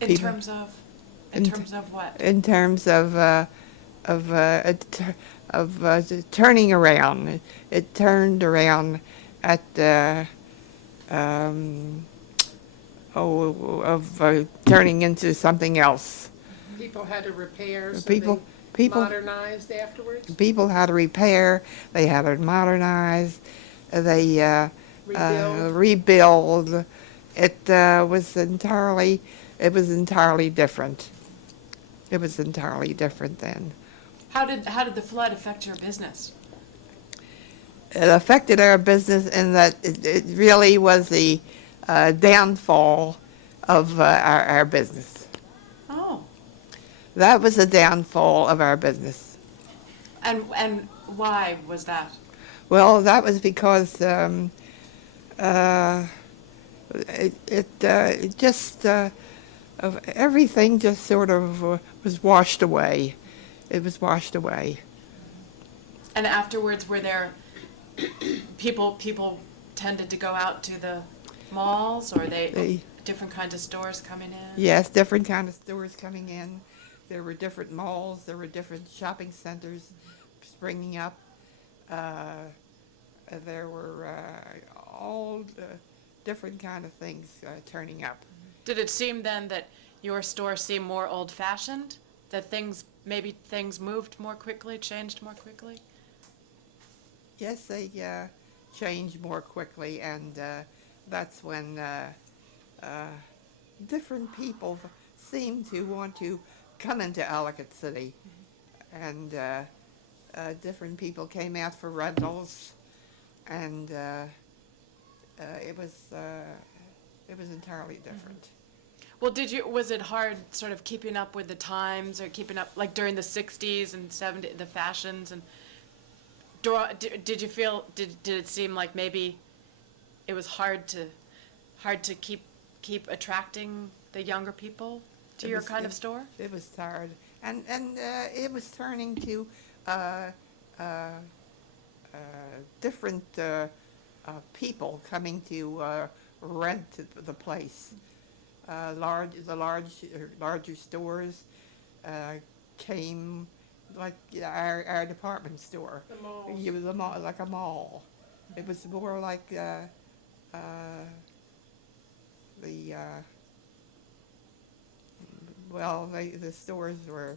people- terms of, in terms of what? in terms of turning around. It turned around at turning into something else. People had to repair, so People- they people- modernized afterwards, People had to repair. They had to modernize. They rebuild. rebuild. It was entirely. It was entirely different. It was entirely different then. How did the flood affect your business? It affected our business in that it really was the downfall of our business. Oh, That was the downfall of our business. and why was that? Well, that was because it just everything just sort of was washed away. It was washed away. And afterwards, were there people tended to go out to the malls, or different kinds of stores coming in? Yes, different kind of stores coming in. There were different malls. There were different shopping centers springing up. There were all different kind of things turning up. Did it seem then that your store seemed more old-fashioned? That maybe things moved more quickly, changed more quickly? Yes, they changed more quickly, and that's when different people seemed to want to come into Ellicott City, and different people came out for rentals, and it was entirely different. Well, was it hard sort of keeping up with the times, or keeping up, like during the 60s and 70s, the fashions, and did you feel, did it seem like maybe it was hard to keep attracting the younger people to your kind of store? It was hard, and it was turning to different people coming to rent the place. Larger stores came, like our department store. The malls. It was like a mall. It was more like the stores were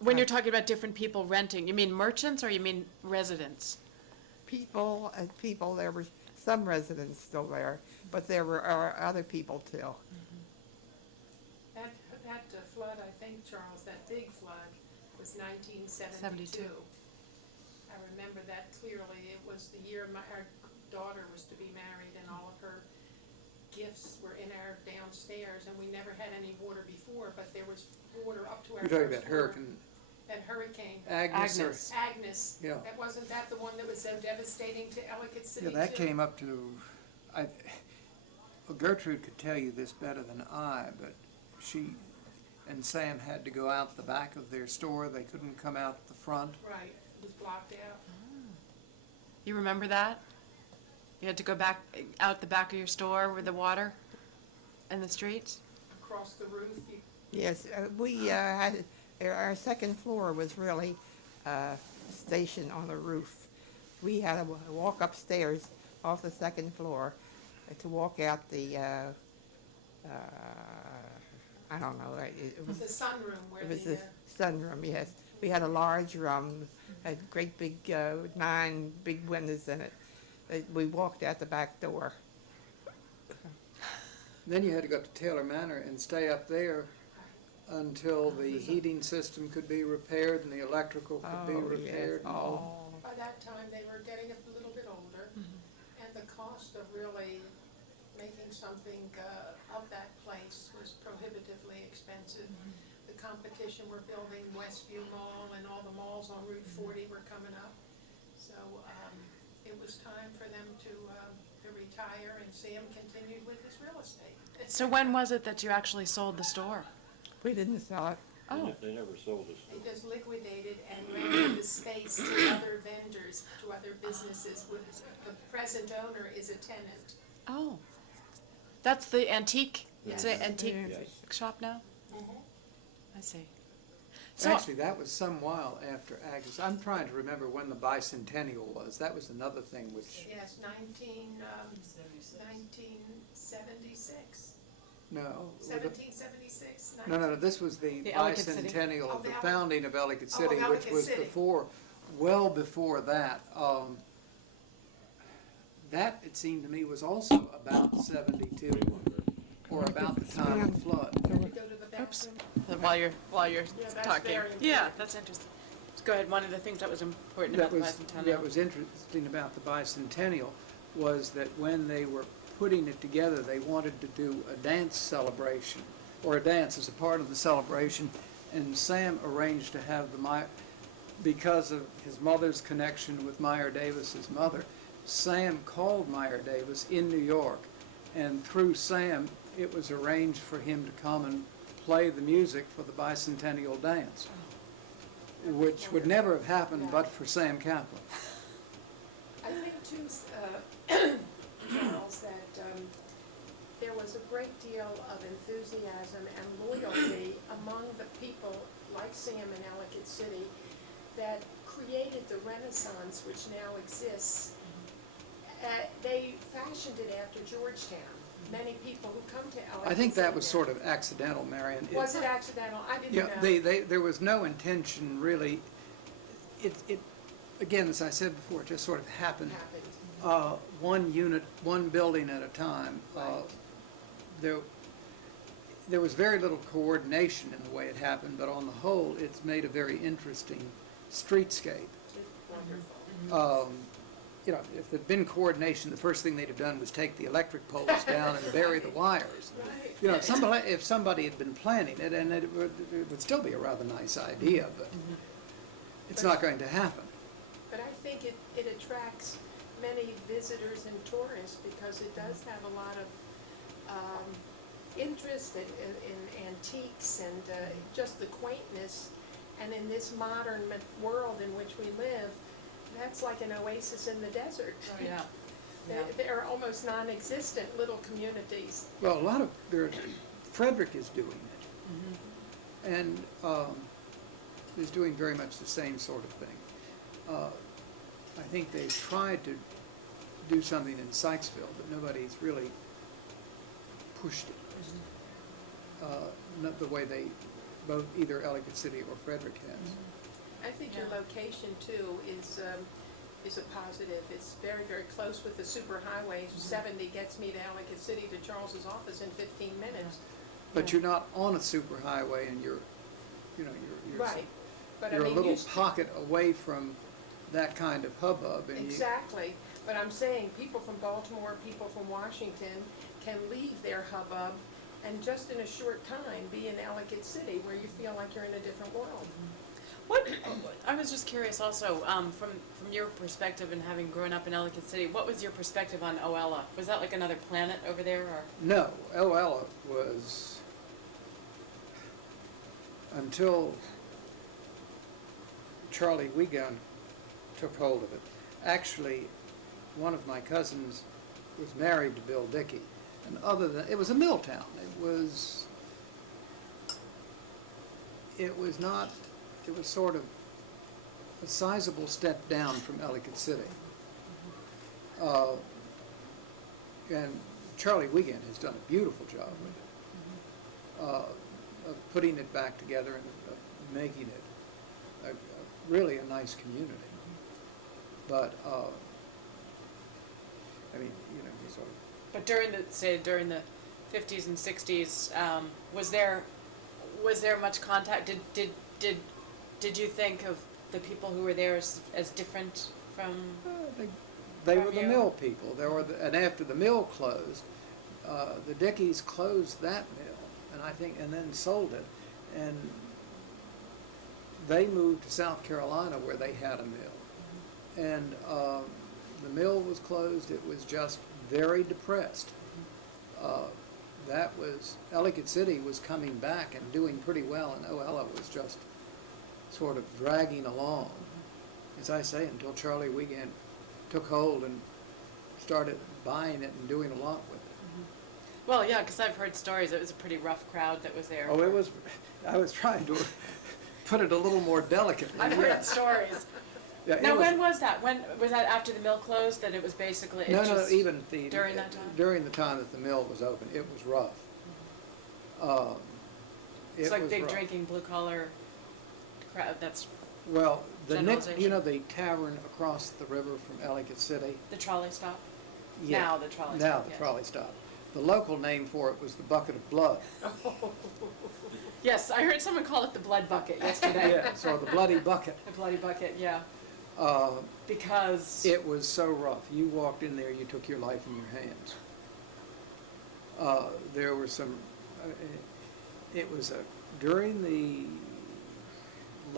When you're talking about different people renting, you mean merchants or you mean residents? people, there were some residents still there, but there were other people too. That flood, I think, Charles, that big flood was 1972. I remember that clearly. It was the year our daughter was to be married, and all of her gifts were in our downstairs, and we never had any water before, but there was water up to our You're talking first about floor. Hurricane That hurricane. Agnes. Agnes. Agnes. Yeah. Wasn't that the one that was so devastating to Ellicott City, Yeah, that too? came up to, well, Gertrude could tell you this better than I, but and Sam had to go out the back of their store. They couldn't come out the front. Right, it was blocked out. You remember that? You had to go back, out the back of your store with the water in the streets? Across the roof, you, Yes, we had, our second floor was really stationed on the roof. We had to walk upstairs off the second floor to walk out the, I don't know, it was the sunroom where it was the, the sunroom, yes. We had a large room, had great big, 9 big windows in it. We walked out the back door. Then you had to go to Taylor Manor and stay up there until the heating system could be repaired and the electrical could be repaired. And all. by that time, they were getting a little bit older, and the cost of really making something of that place was prohibitively expensive. The competition were building Westview Mall, and all the malls on Route 40 were coming up. So it was time for them to retire, and Sam continued with his real estate. So when was it that you actually sold the store? We didn't sell it. Oh, They never sold us. They just liquidated and rented the space to other vendors, to other businesses. The present owner is a tenant. oh. That's the antique, it's an Yes. antique Yes. shop now? I see. So, Actually, that was some while after Agnes. I'm trying to remember when the bicentennial was. That was another thing which, Yes, 1976. no. 1776. No, this was the The Ellicott City. bicentennial Oh, of the the Ellicott- founding of Ellicott Oh, City, which Ellicott was City. before, well before that. That, it seemed to me, was also about 72, or about the time of the flood. Can we go to the bathroom? while you're Yeah, that's talking. very Yeah, important. that's interesting. Just go ahead, one of the things that was important That about the was, bicentennial. that was interesting about the bicentennial was that when they were putting it together, they wanted to do a dance celebration, or a dance as a part of the celebration, and Sam arranged to have because of his mother's connection with Meyer Davis's mother, Sam called Meyer Davis in New York, and through Sam, it was arranged for him to come and play the music for the bicentennial dance, which would never have happened but for Sam Kaplan. I think too, Charles, that there was a great deal of enthusiasm and loyalty among the people like Sam in Ellicott City that created the Renaissance which now exists. They fashioned it after Georgetown. Many people who come to Ellicott I think that City was now- sort of accidental, Marion. Was it accidental? I didn't Yeah, know. there was no intention really. It, again, as I said before, it just sort of happened. Happened. One unit, one building at a time. There was very little coordination in the way it happened, but on the whole, it's made a very interesting streetscape. Wonderful. You know, if there'd been coordination, the first thing they'd have done was take the electric poles down and bury the wires. Right. You know, if somebody had been planning it, and it would still be a rather nice idea, but it's not going to happen. But I think it attracts many visitors and tourists because it does have a lot of interest in antiques and just the quaintness. And in this modern world in which we live, that's like an oasis in the desert. Oh, yeah. They're almost non-existent little communities. Well, Frederick is doing it. And is doing very much the same sort of thing. I think they tried to do something in Sykesville, but nobody's really pushed it. Not the way both either Ellicott City or Frederick has. I think your location too is a positive. It's very, very close with the superhighway. 70 gets me to Ellicott City to Charles's office in 15 minutes. But you're not on a superhighway, and you're Right. But I you're a mean, little pocket away from that kind of hubbub. And exactly. But I'm saying people from Baltimore, people from Washington can leave their hubbub and just in a short time be in Ellicott City where you feel like you're in a different world. I was just curious also, from your perspective and having grown up in Ellicott City, what was your perspective on Oella? Was that like another planet over there, or? No, Oella was, until Charlie Wiegand took hold of it. Actually, one of my cousins was married to Bill Dickey, and it was a mill town. It was not, it was sort of a sizable step down from Ellicott City. And Charlie Wiegand has done a beautiful job with it, of putting it back together and making it really a nice community. But, I mean, you know, he sort of. But during the 50s and 60s, was there much contact? Did you think of the people who were there as different from? They From were the you? mill people. And after the mill closed, the Dickies closed that mill, and then sold it, and they moved to South Carolina where they had a mill, and the mill was closed. It was just very depressed. Ellicott City was coming back and doing pretty well, and Oella was just sort of dragging along, as I say, until Charlie Wiegand took hold and started buying it and doing a lot with it. Well, yeah, because I've heard stories. It was a pretty rough crowd that was there. Oh, I was trying to put it a little more delicately. I've heard yes. stories. Yeah, it Now, was- when was that? When was that after the mill closed? That it was basically No, during during that time? During the time that the mill was open, it was rough. It's It like was big rough. drinking blue collar crowd. That's Well, Generalization. you know the tavern across the river from Ellicott City? the trolley stop. Yeah. Now the trolley Now stop. the yes. trolley stop. The local name for it was the Bucket of Blood. Yes, I heard someone call it the blood bucket yesterday. Yes, or the Bloody Bucket. The bloody bucket, yeah. Uh, Because It was so rough. You walked in there, you took your life in your hands. There were some, it was during the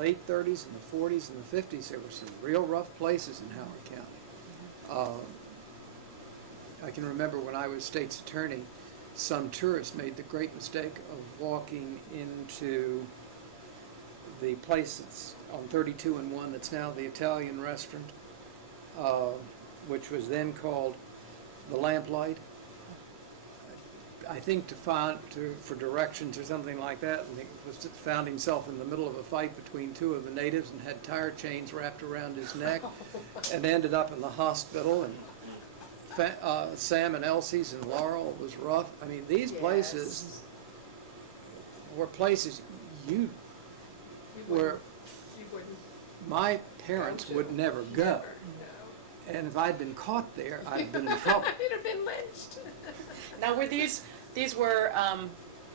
late 30s and the 40s and the 50s, there were some real rough places in Howard County. I can remember when I was state's attorney, some tourists made the great mistake of walking into the place that's on 32 and 1 that's now the Italian restaurant, which was then called the Lamplight. I think for directions or something like that, and he found himself in the middle of a fight between two of the natives and had tire chains wrapped around his neck, and ended up in the hospital. And Sam and Elsie's in Laurel was rough. I mean, these places were places where my parents would never go. And if I'd been caught there, I'd been in trouble. You'd have been lynched. now were these were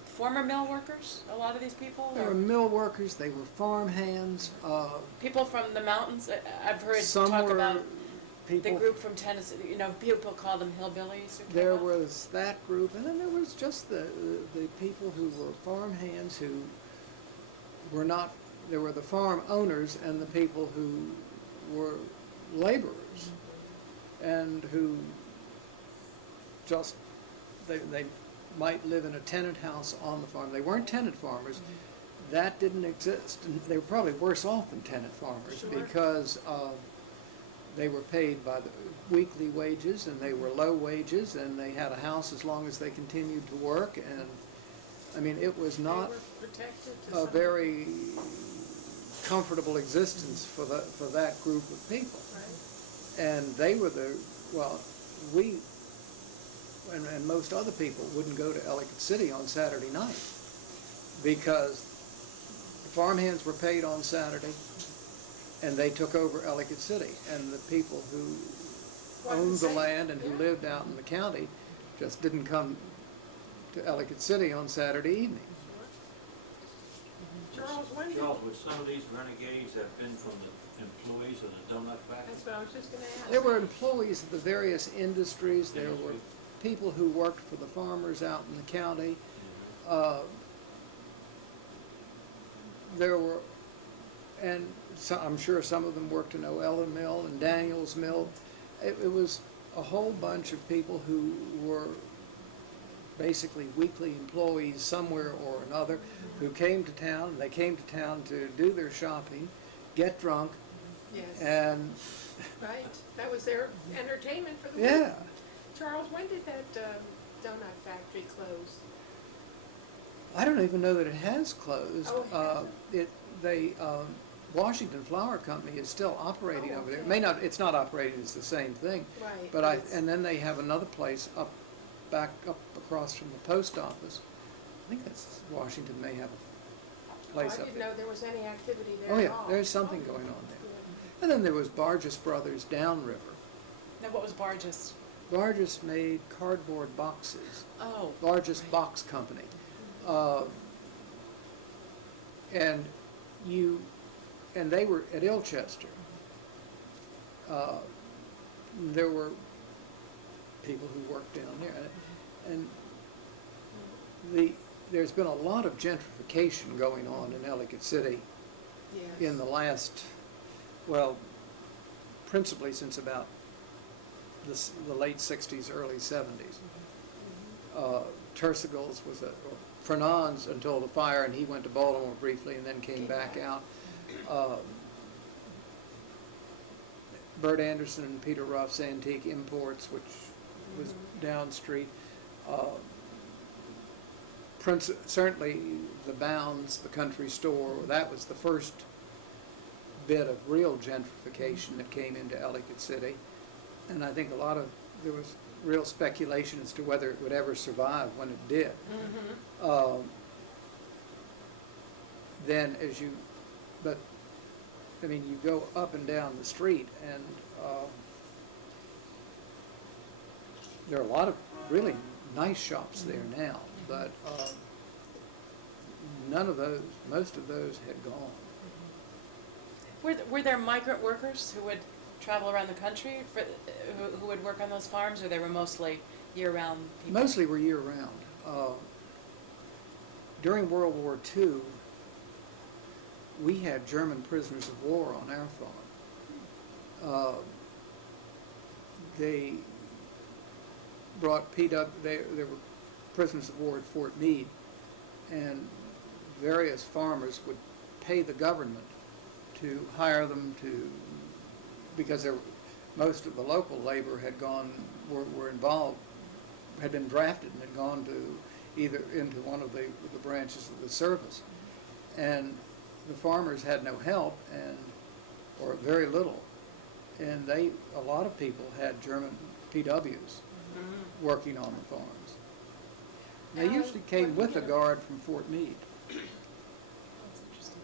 former mill workers? A lot of these people, They or were mill workers, they were farm hands, people from the mountains. I've heard some talk were about the people. group from Tennessee. You know, people call them hillbillies. Who came There up. was that group, and then there was just the people who were farm hands who were not, there were the farm owners and the people who were laborers and who just, they might live in a tenant house on the farm. They weren't tenant farmers. That didn't exist. And they were probably worse off than tenant farmers Sure. because they were paid by the weekly wages, and they were low wages, and they had a house as long as they continued to work. And I mean, it was not They were protected to a some very comfortable existence for that group of people. right? And they were we and most other people wouldn't go to Ellicott City on Saturday night because the farmhands were paid on Saturday and they took over Ellicott City, and the people who owned the land and who lived out in the county just didn't come to Ellicott City on Saturday evening. Charles, when did, Charles, would some of these renegades have been from the employees of the donut factory? that's what I was just gonna ask. There were employees of the various industries. There were people who worked for the farmers out in the county. There were, and so I'm sure some of them worked in Oella Mill and Daniels Mill. It was a whole bunch of people who were basically weekly employees somewhere or another who came to town. They came to town to do their shopping, get drunk, Yes, and right, that was their entertainment for the week. yeah. Charles, when did that donut factory close? I don't even know that it has closed. Oh, it hasn't? Washington Flour Company is still operating Oh, over there. It okay. may not, it's not operating as the same thing, Right. but it's- and then they have another place back up across from the post office. I think that's, Washington may have a place I up didn't there. know there was any activity there Oh at yeah, all. there's something Oh, going on there. good. And then there was Barges Brothers downriver. Now, what was Barges? Barges made cardboard boxes. Oh. Largest right. box company. And they were at Ilchester. There were people who worked down there. And there's been a lot of gentrification going on in Ellicott City Yes. in the last, well, principally since about the late 60s, early 70s. Tersegel's was Fernand's until the fire, and he went to Baltimore briefly and then came back out. Bert Anderson and Peter Ruff's Antique Imports, which was down street. Certainly the Bounds, the country store, that was the first bit of real gentrification that came into Ellicott City. And I think there was real speculation as to whether it would ever survive when it did. Then you go up and down the street, and there are a lot of really nice shops there now, but most of those had gone. Were there migrant workers who would travel around the country who would work on those farms, or they were mostly year-round people? Mostly were year-round. During World War II, we had German prisoners of war on our farm. They brought there were prisoners of war at Fort Meade, and various farmers would pay the government to hire them because most of the local labor were involved, had been drafted and had gone to either into one of the branches of the service. And the farmers had no help or very little. And a lot of people had German PWs working on the farms. They usually came with a guard from Fort Meade. That's interesting.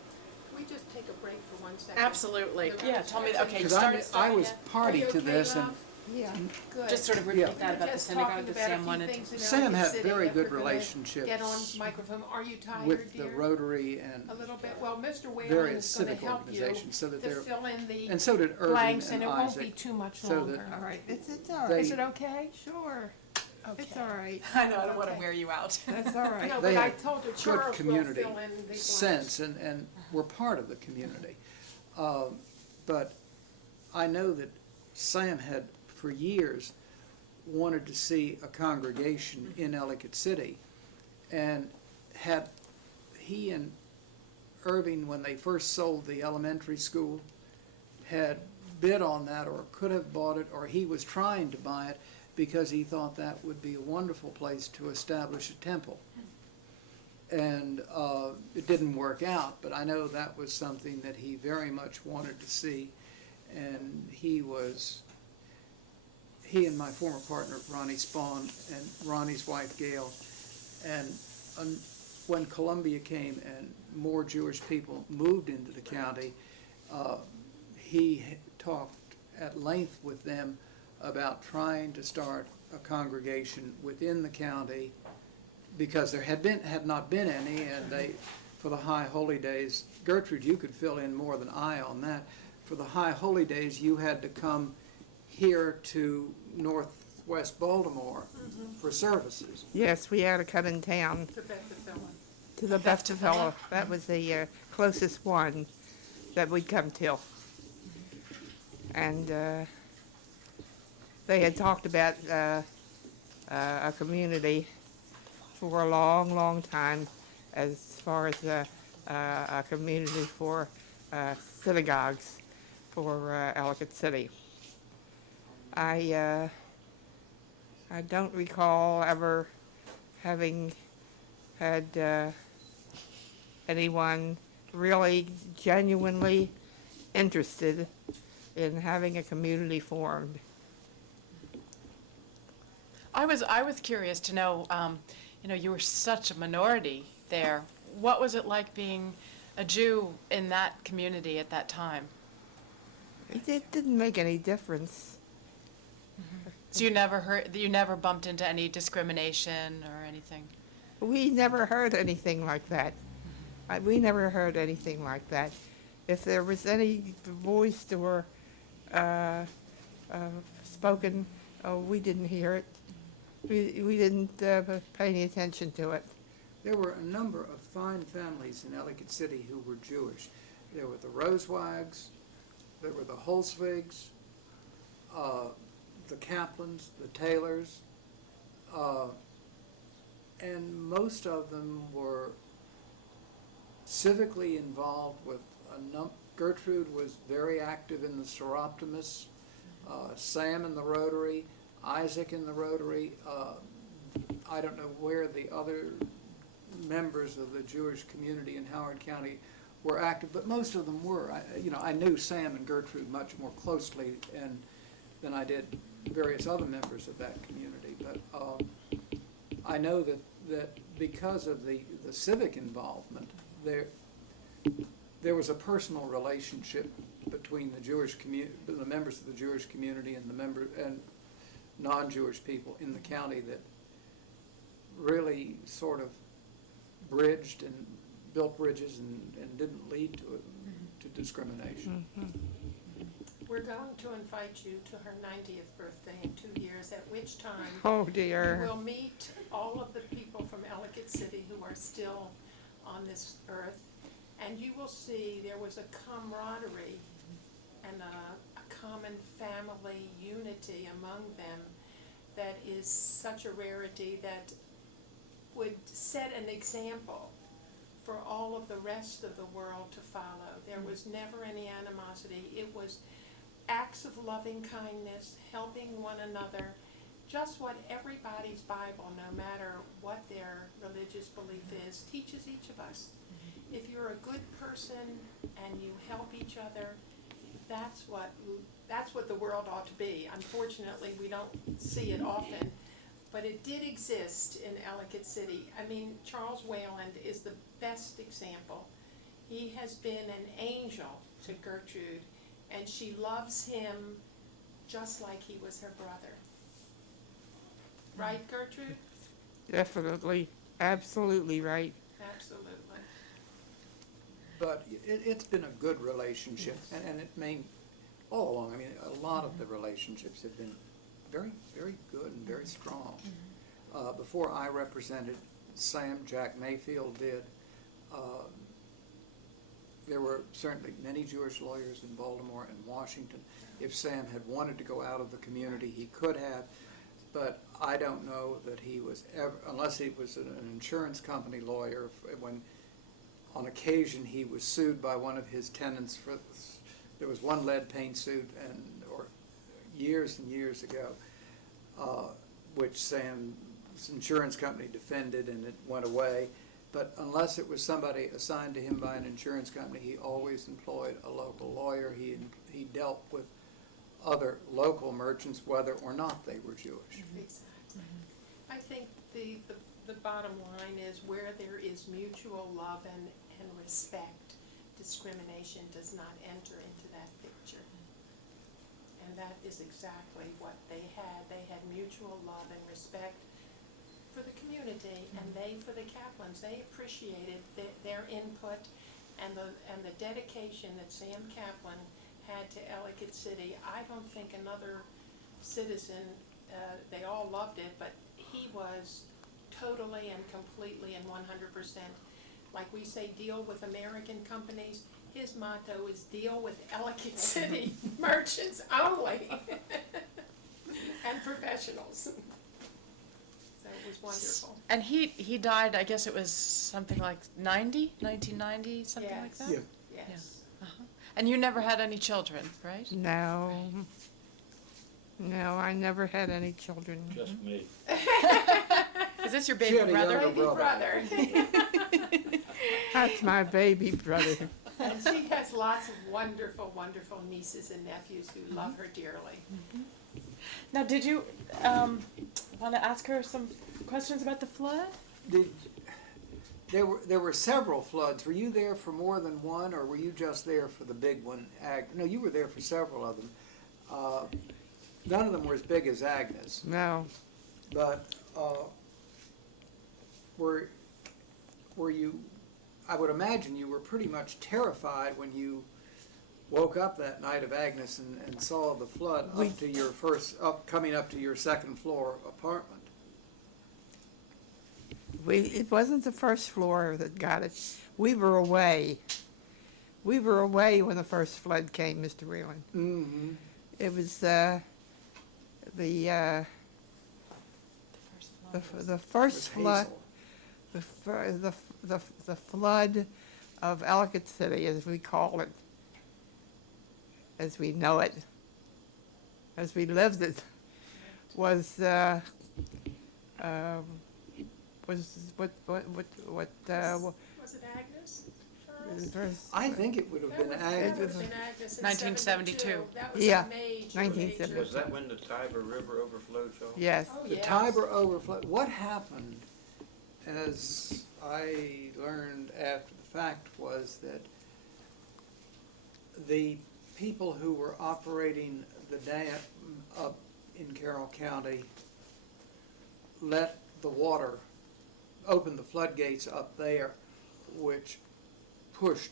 Can we just take a break for 1 second? Absolutely. The Yeah, tell me, research okay, and- Because I was again. party Are you to okay, this, and love? Yeah. Good. Just sort of Yeah. repeat that We were about the just synagogue talking that about a Sam few wanted. things in Sam Ellicott had City very that good we're gonna relationships Get on microphone. Are you tired, with the dear? Rotary and A little bit. Well, Mr. Whalen various is going to civic help you organizations, so that to they're, fill in the and so did Irving blanks, and and it won't be Isaac. too much so that- longer. All right, it's all They- right. Is it okay? Sure, it's Okay. all right. I know, I don't want to Okay. wear you out. That's all right. No, They but I had told you good Charles will community fill in the blanks. sense and were part of the community. But I know that Sam had, for years, wanted to see a congregation in Ellicott City, and he and Irving, when they first sold the elementary school, had bid on that or could have bought it, or he was trying to buy it because he thought that would be a wonderful place to establish a temple. And it didn't work out, but I know that was something that he very much wanted to see. And he and my former partner, Ronnie Spawn, and Ronnie's wife, Gail, and when Columbia came and more Jewish people moved into the county, he talked at length with them about trying to start a congregation within the county, because there had not been any, and for the High Holy Days, Gertrude, you could fill in more than I on that. For the High Holy Days, you had to come here to northwest Baltimore for services. Yes, we had to come in town To Beth the Felon. to the Bethel. That was the closest one that we'd come to. And they had talked about a community for a long, long time as far as a community for synagogues for Ellicott City. I don't recall ever having had anyone really genuinely interested in having a community formed. I was curious to know, you were such a minority there. What was it like being a Jew in that community at that time? It didn't make any difference. So you never bumped into any discrimination or anything? We never heard anything like that. We never heard anything like that. If there was any voiced or spoken, we didn't hear it. We didn't pay any attention to it. There were a number of fine families in Ellicott City who were Jewish. There were the Rosewags, there were the Holzwigs, the Kaplans, the Taylors, and most of them were civically involved with Gertrude was very active in the Seroptimists, Sam in the Rotary, Isaac in the Rotary. I don't know where the other members of the Jewish community in Howard County were active, but most of them were. I knew Sam and Gertrude much more closely than I did various other members of that community. But I know that because of the civic involvement, there was a personal relationship between the members of the Jewish community and non-Jewish people in the county that really sort of bridged and built bridges and didn't lead to discrimination. We're going to invite you to her 90th birthday in 2 years, at which time Oh you dear. will meet all of the people from Ellicott City who are still on this earth, and you will see there was a camaraderie and a common family unity among them that is such a rarity that would set an example for all of the rest of the world to follow. There was never any animosity. It was acts of loving kindness, helping one another, just what everybody's Bible, no matter what their religious belief is, teaches each of us. If you're a good person and you help each other, that's what the world ought to be. Unfortunately, we don't see it often, but it did exist in Ellicott City. I mean, Charles Wayland is the best example. He has been an angel to Gertrude, and she loves him just like he was her brother. Right, Gertrude? Definitely. Absolutely right. Absolutely. But it's been a good relationship, and it may, all along, I mean, a lot of the relationships have been very, very good and very strong. Before I represented, Sam, Jack Mayfield did. There were certainly many Jewish lawyers in Baltimore and Washington. If Sam had wanted to go out of the community, he could have, but I don't know that he was ever, unless he was an insurance company lawyer, when on occasion he was sued by one of his tenants for, there was one lead paint suit or years and years ago, which Sam's insurance company defended and it went away. But unless it was somebody assigned to him by an insurance company, he always employed a local lawyer. He dealt with other local merchants, whether or not they were Jewish. Exactly. I think the bottom line is where there is mutual love and respect, discrimination does not enter into that picture. And that is exactly what they had. They had mutual love and respect for the community, and they for the Kaplans. They appreciated their input and the dedication that Sam Kaplan had to Ellicott City. I don't think another citizen, they all loved it, but he was totally and completely and 100%, like we say, deal with American companies. His motto is deal with Ellicott City merchants only and professionals. So it was wonderful. And he died, I guess it was something like 1990, something like that? Yeah. Yes. And you never had any children, right? No. No, I never had any children. Just me. Is this your She baby had a brother? younger Baby brother. That's my baby brother. And she has lots of wonderful, wonderful nieces and nephews who love her dearly. Now, did you want to ask her some questions about the flood? There were several floods. Were you there for more than one, or were you just there for the big one? No, you were there for several of them. None of them were as big as Agnes, No. but were you? I would imagine you were pretty much terrified when you woke up that night of Agnes and saw the flood up to your coming up to your second floor apartment. It wasn't the first floor that got it. We were away. We were away when the first flood came, Mr. Whelan. Mm-hmm. It was the first flood, the flood of Ellicott City, as we call it, as we know it, as we lived it, was what Was it Agnes, Charles? first, I think it would have been That Agnes. would have been Agnes in 1972. 72. That was Yeah, a major, 1972. Was that when the Tiber River overflowed, y'all? yes. Oh, The yes. Tiber overflow. What happened, as I learned after the fact, was that the people who were operating the dam up in Carroll County let the water, opened the floodgates up there, which pushed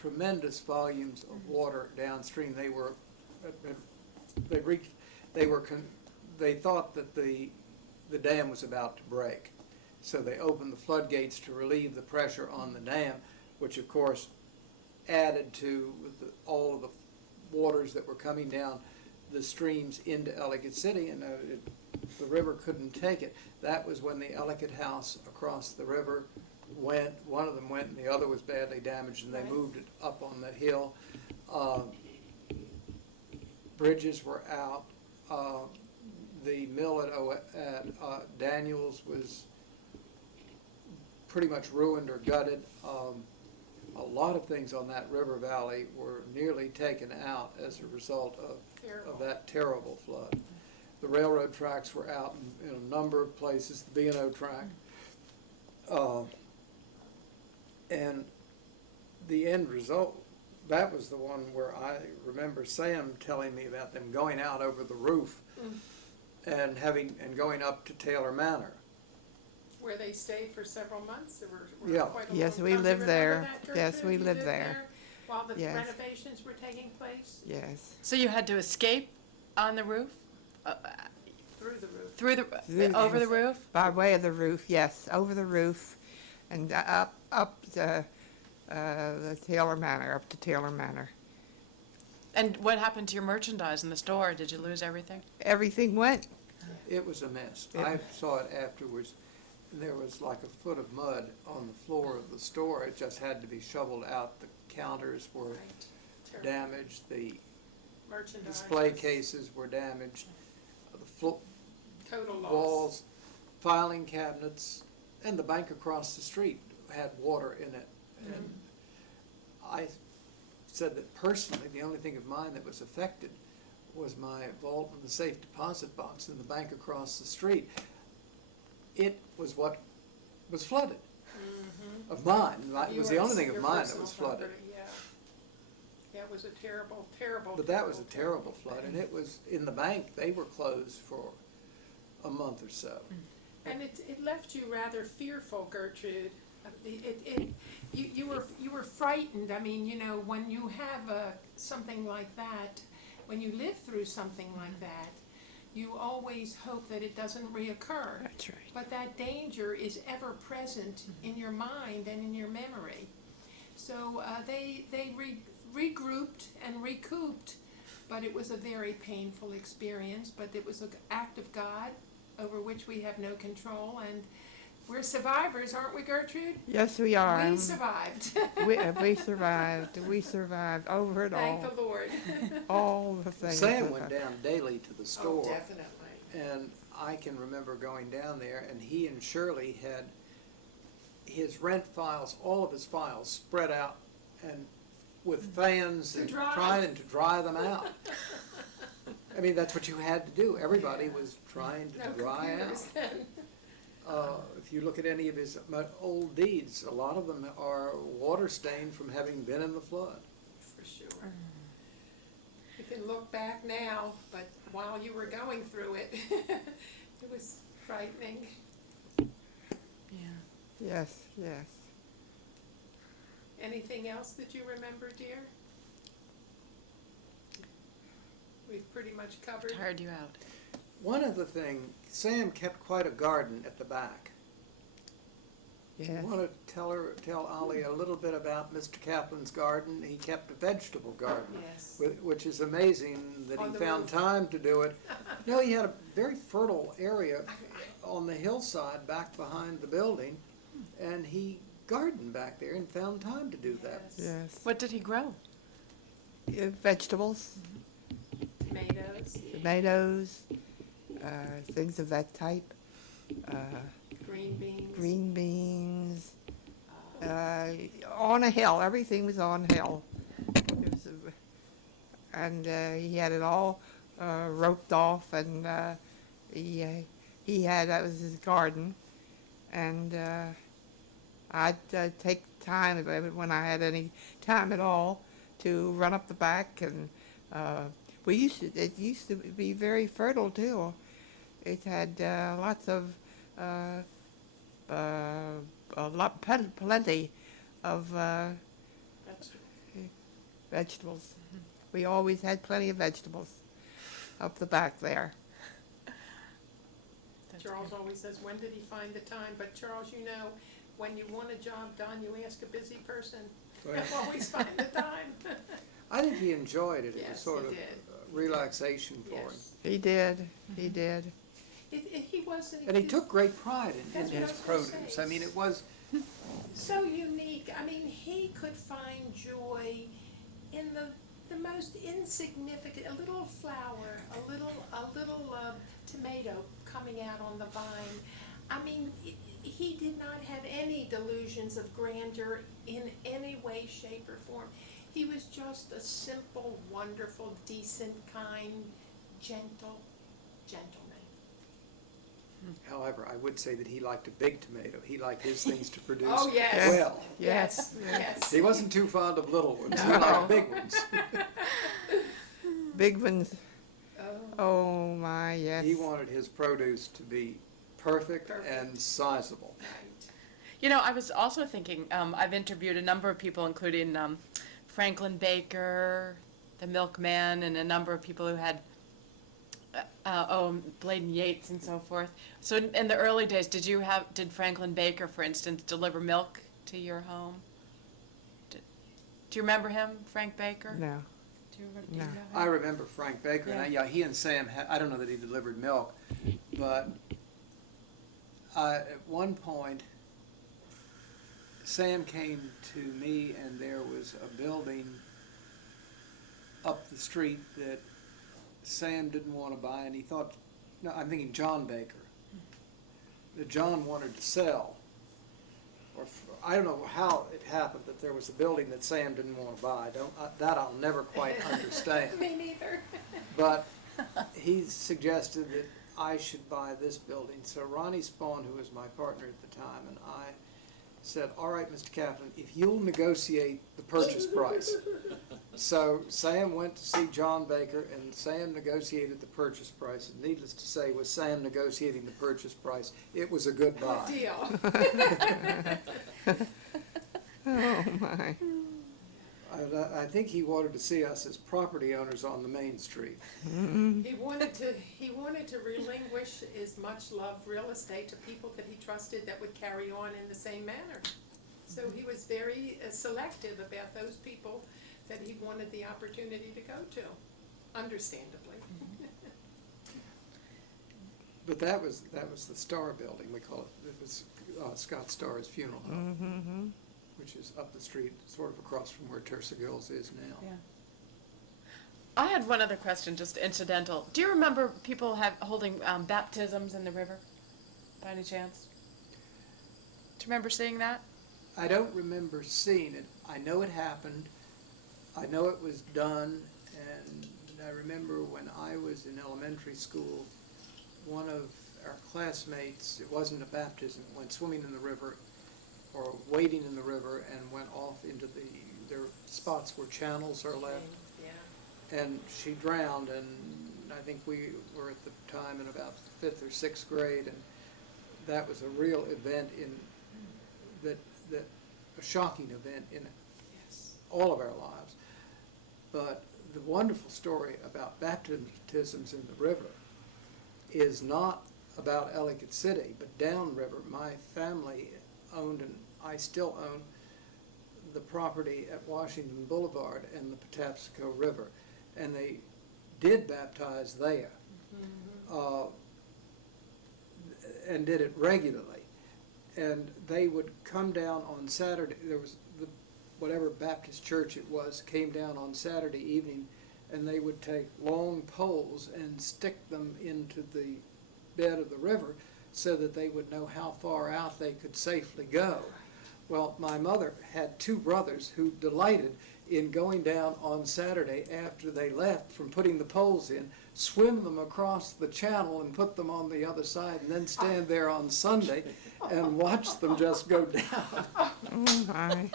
tremendous volumes of water downstream. They thought that the dam was about to break. So they opened the floodgates to relieve the pressure on the dam, which of course added to all of the waters that were coming down the streams into Ellicott City, and the river couldn't take it. That was when the Ellicott house across the river went. One of them went, and the other was badly damaged, and they Right. moved it up on the hill. Bridges were out. The mill at Daniels was pretty much ruined or gutted. A lot of things on that river valley were nearly taken out as a result of Terrible. that terrible flood. The railroad tracks were out in a number of places, the B&O track. And the end result, that was the one where I remember Sam telling me about them going out over the roof and going up to Taylor Manor. Where they stayed for several months, there were Yeah. quite a Yes, long we time. Do you lived remember there. that, Yes, Gertrude? we You lived there. While the Yes. renovations were taking place, Yes. So you had to escape on the roof? through the roof. Over the roof? By way of the roof, yes, over the roof, and up the Taylor Manor, up to Taylor Manor. And what happened to your merchandise in the store? Did you lose everything? Everything went. It was a mess. It- I saw it afterwards. There was like a foot of mud on the floor of the store. It just had to be shoveled out. The counters were Right. Terrible. damaged. The Merchandise. display cases were damaged. The Total loss. walls, filing cabinets, and the bank across the street had water in it. And I said that personally, the only thing of mine that was affected was my vault and the safe deposit box in the bank across the street. It was what was flooded. Of mine. It was the only thing of Your mine that personal was flooded. property, yeah. Yeah, it was a terrible, terrible. But that was a terrible terrible flood, and it was, in the bank, they were closed for a month or so. And it left you rather fearful, Gertrude. You were frightened. I mean, you know, when you have something like that, when you live through something like that, you always hope that it doesn't reoccur. That's right. But that danger is ever present in your mind and in your memory. So they regrouped and recouped, but it was a very painful experience. But it was an act of God over which we have no control, and we're survivors, aren't we, Gertrude? Yes, we are. We survived. We survived. We survived over it Thank all. the Lord. All the things. Sam that- went down daily to the Oh, store. definitely. And I can remember going down there, and he and Shirley had his rent files, all of his files spread out and with fans To and dry. trying to dry them out. I mean, that's what you had to do. Everybody was trying to No dry out. computers then. If you look at any of his old deeds, a lot of them are water stained from having been in the flood. For sure. You can look back now, but while you were going through it, it was frightening. Yeah. Yes, yes. Anything else that you remember, dear? We've pretty much covered. Tired you out. One other thing, Sam kept quite a garden at the back. Yes. You want to tell Ollie a little bit about Mr. Kaplan's garden? He kept a vegetable garden, Yes. which is amazing that On he the found roof. time to do it. No, he had a very fertile area on the hillside back behind the building, and he gardened back there and found time to do that. Yes. Yes. What did he grow? Vegetables, Tomatoes, tomatoes, things of that type. green beans. Green beans. On a hill. Everything was on hill. It was and he had it all roped off, and he had, that was his garden, and I'd take time when I had any time at all to run up the back, and it used to be very fertile too. It had lots of plenty of Vegetables. vegetables. We always had plenty of vegetables up the back there. That's Charles good. always says, when did he find the time? But Charles, you know, when you want a job done, you ask a busy person. Right. They'll always find the time. I think he enjoyed it. It was Yes, sort he of did. relaxation for him. Yes. He did. He did. He wasn't. And he took great pride in That's what I his was gonna produce. say. I mean, it was, So unique. I mean, he could find joy in the most insignificant, a little flower, a little tomato coming out on the vine. I mean, he did not have any delusions of grandeur in any way, shape, or form. He was just a simple, wonderful, decent, kind, gentle gentleman. however, I would say that he liked a big tomato. He liked his things to produce Oh, yes. well. Yes, Yes. yes. He wasn't too fond of little ones. He No. liked big ones. Big ones. Oh, Oh my, yes. He wanted his produce to be perfect Perfect. and sizable. right. You know, I was also thinking, I've interviewed a number of people, including Franklin Baker, the milkman, and a number of people who had, Bladen Yates and so forth. So in the early days, did Franklin Baker, for instance, deliver milk to your home? Do you remember him, Frank Baker? No. Do you No. know him? I remember Frank Baker, and Yeah. he and Sam had, I don't know that he delivered milk, but at one point, Sam came to me and there was a building up the street that Sam didn't want to buy, and he thought, no, I'm thinking John Baker, that John wanted to sell. I don't know how it happened that there was a building that Sam didn't want to buy. That I'll never quite understand. Me neither. But he suggested that I should buy this building. So Ronnie Spawn, who was my partner at the time, and I said, all right, Mr. Kaplan, if you'll negotiate the purchase price. So Sam went to see John Baker, and Sam negotiated the purchase price. And needless to say, with Sam negotiating the purchase price, it was a good Good buy. deal. Oh my. I think he wanted to see us as property owners on the main street. He wanted to relinquish as much love real estate to people that he trusted that would carry on in the same manner. So he was very selective about those people that he wanted the opportunity to go to, understandably. But that was the Star Building, we call it. It was Scott Starr's funeral home, Mm-hmm. which is up the street, sort of across from where Tersa Gills is now. Yeah. I had one other question, just incidental. Do you remember people holding baptisms in the river, by any chance? Do you remember seeing that? I don't remember seeing it. I know it happened. I know it was done, and I remember when I was in elementary school, one of our classmates, it wasn't a baptism, went swimming in the river or wading in the river and went off into their spots where channels are left. And she drowned, and I think we were at the time in about 5th or 6th grade, and that was a real event a shocking event in all of our lives. But the wonderful story about baptisms in the river is not about Ellicott City, but downriver. My family owned, and I still own, the property at Washington Boulevard and the Patapsco River, and they did baptize there, and did it regularly. And they would come down on Saturday. There was whatever Baptist church it was came down on Saturday evening, and they would take long poles and stick them into the bed of the river so that they would know how far out they could safely go. Well, my mother had 2 brothers who delighted in going down on Saturday after they left from putting the poles in, swim them across the channel and put them on the other side, and then stand there on Sunday and watch them just go down Oh, my.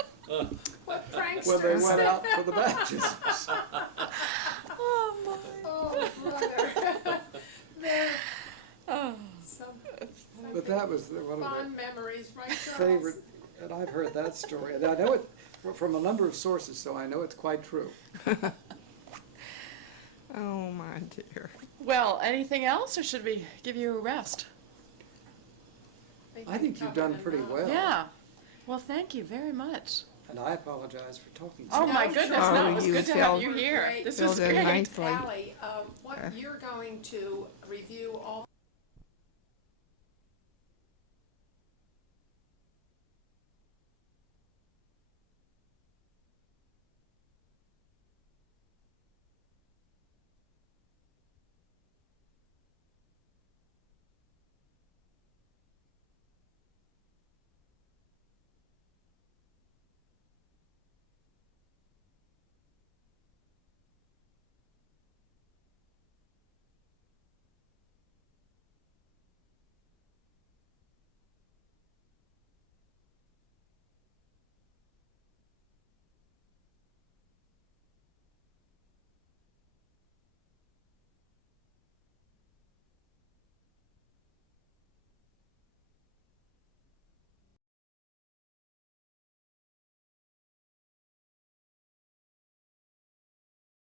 What when they pranksters. went out for the baptisms. Oh, my. Oh, brother. They're Oh. some But that was one of fond memories, right, the Charles? favorite, and I've heard that story. And I know it from a number of sources, so I know it's quite true. Oh, my dear. Well, anything else, or should we give you a rest? I think you've done pretty well. Yeah. Well, thank you very much. And I apologize for talking so Oh, much. my No, goodness, Charles. no, Oh, it was you good to have filled- you here. Great. This filled was in great. nicely. Allie, what you're going to review all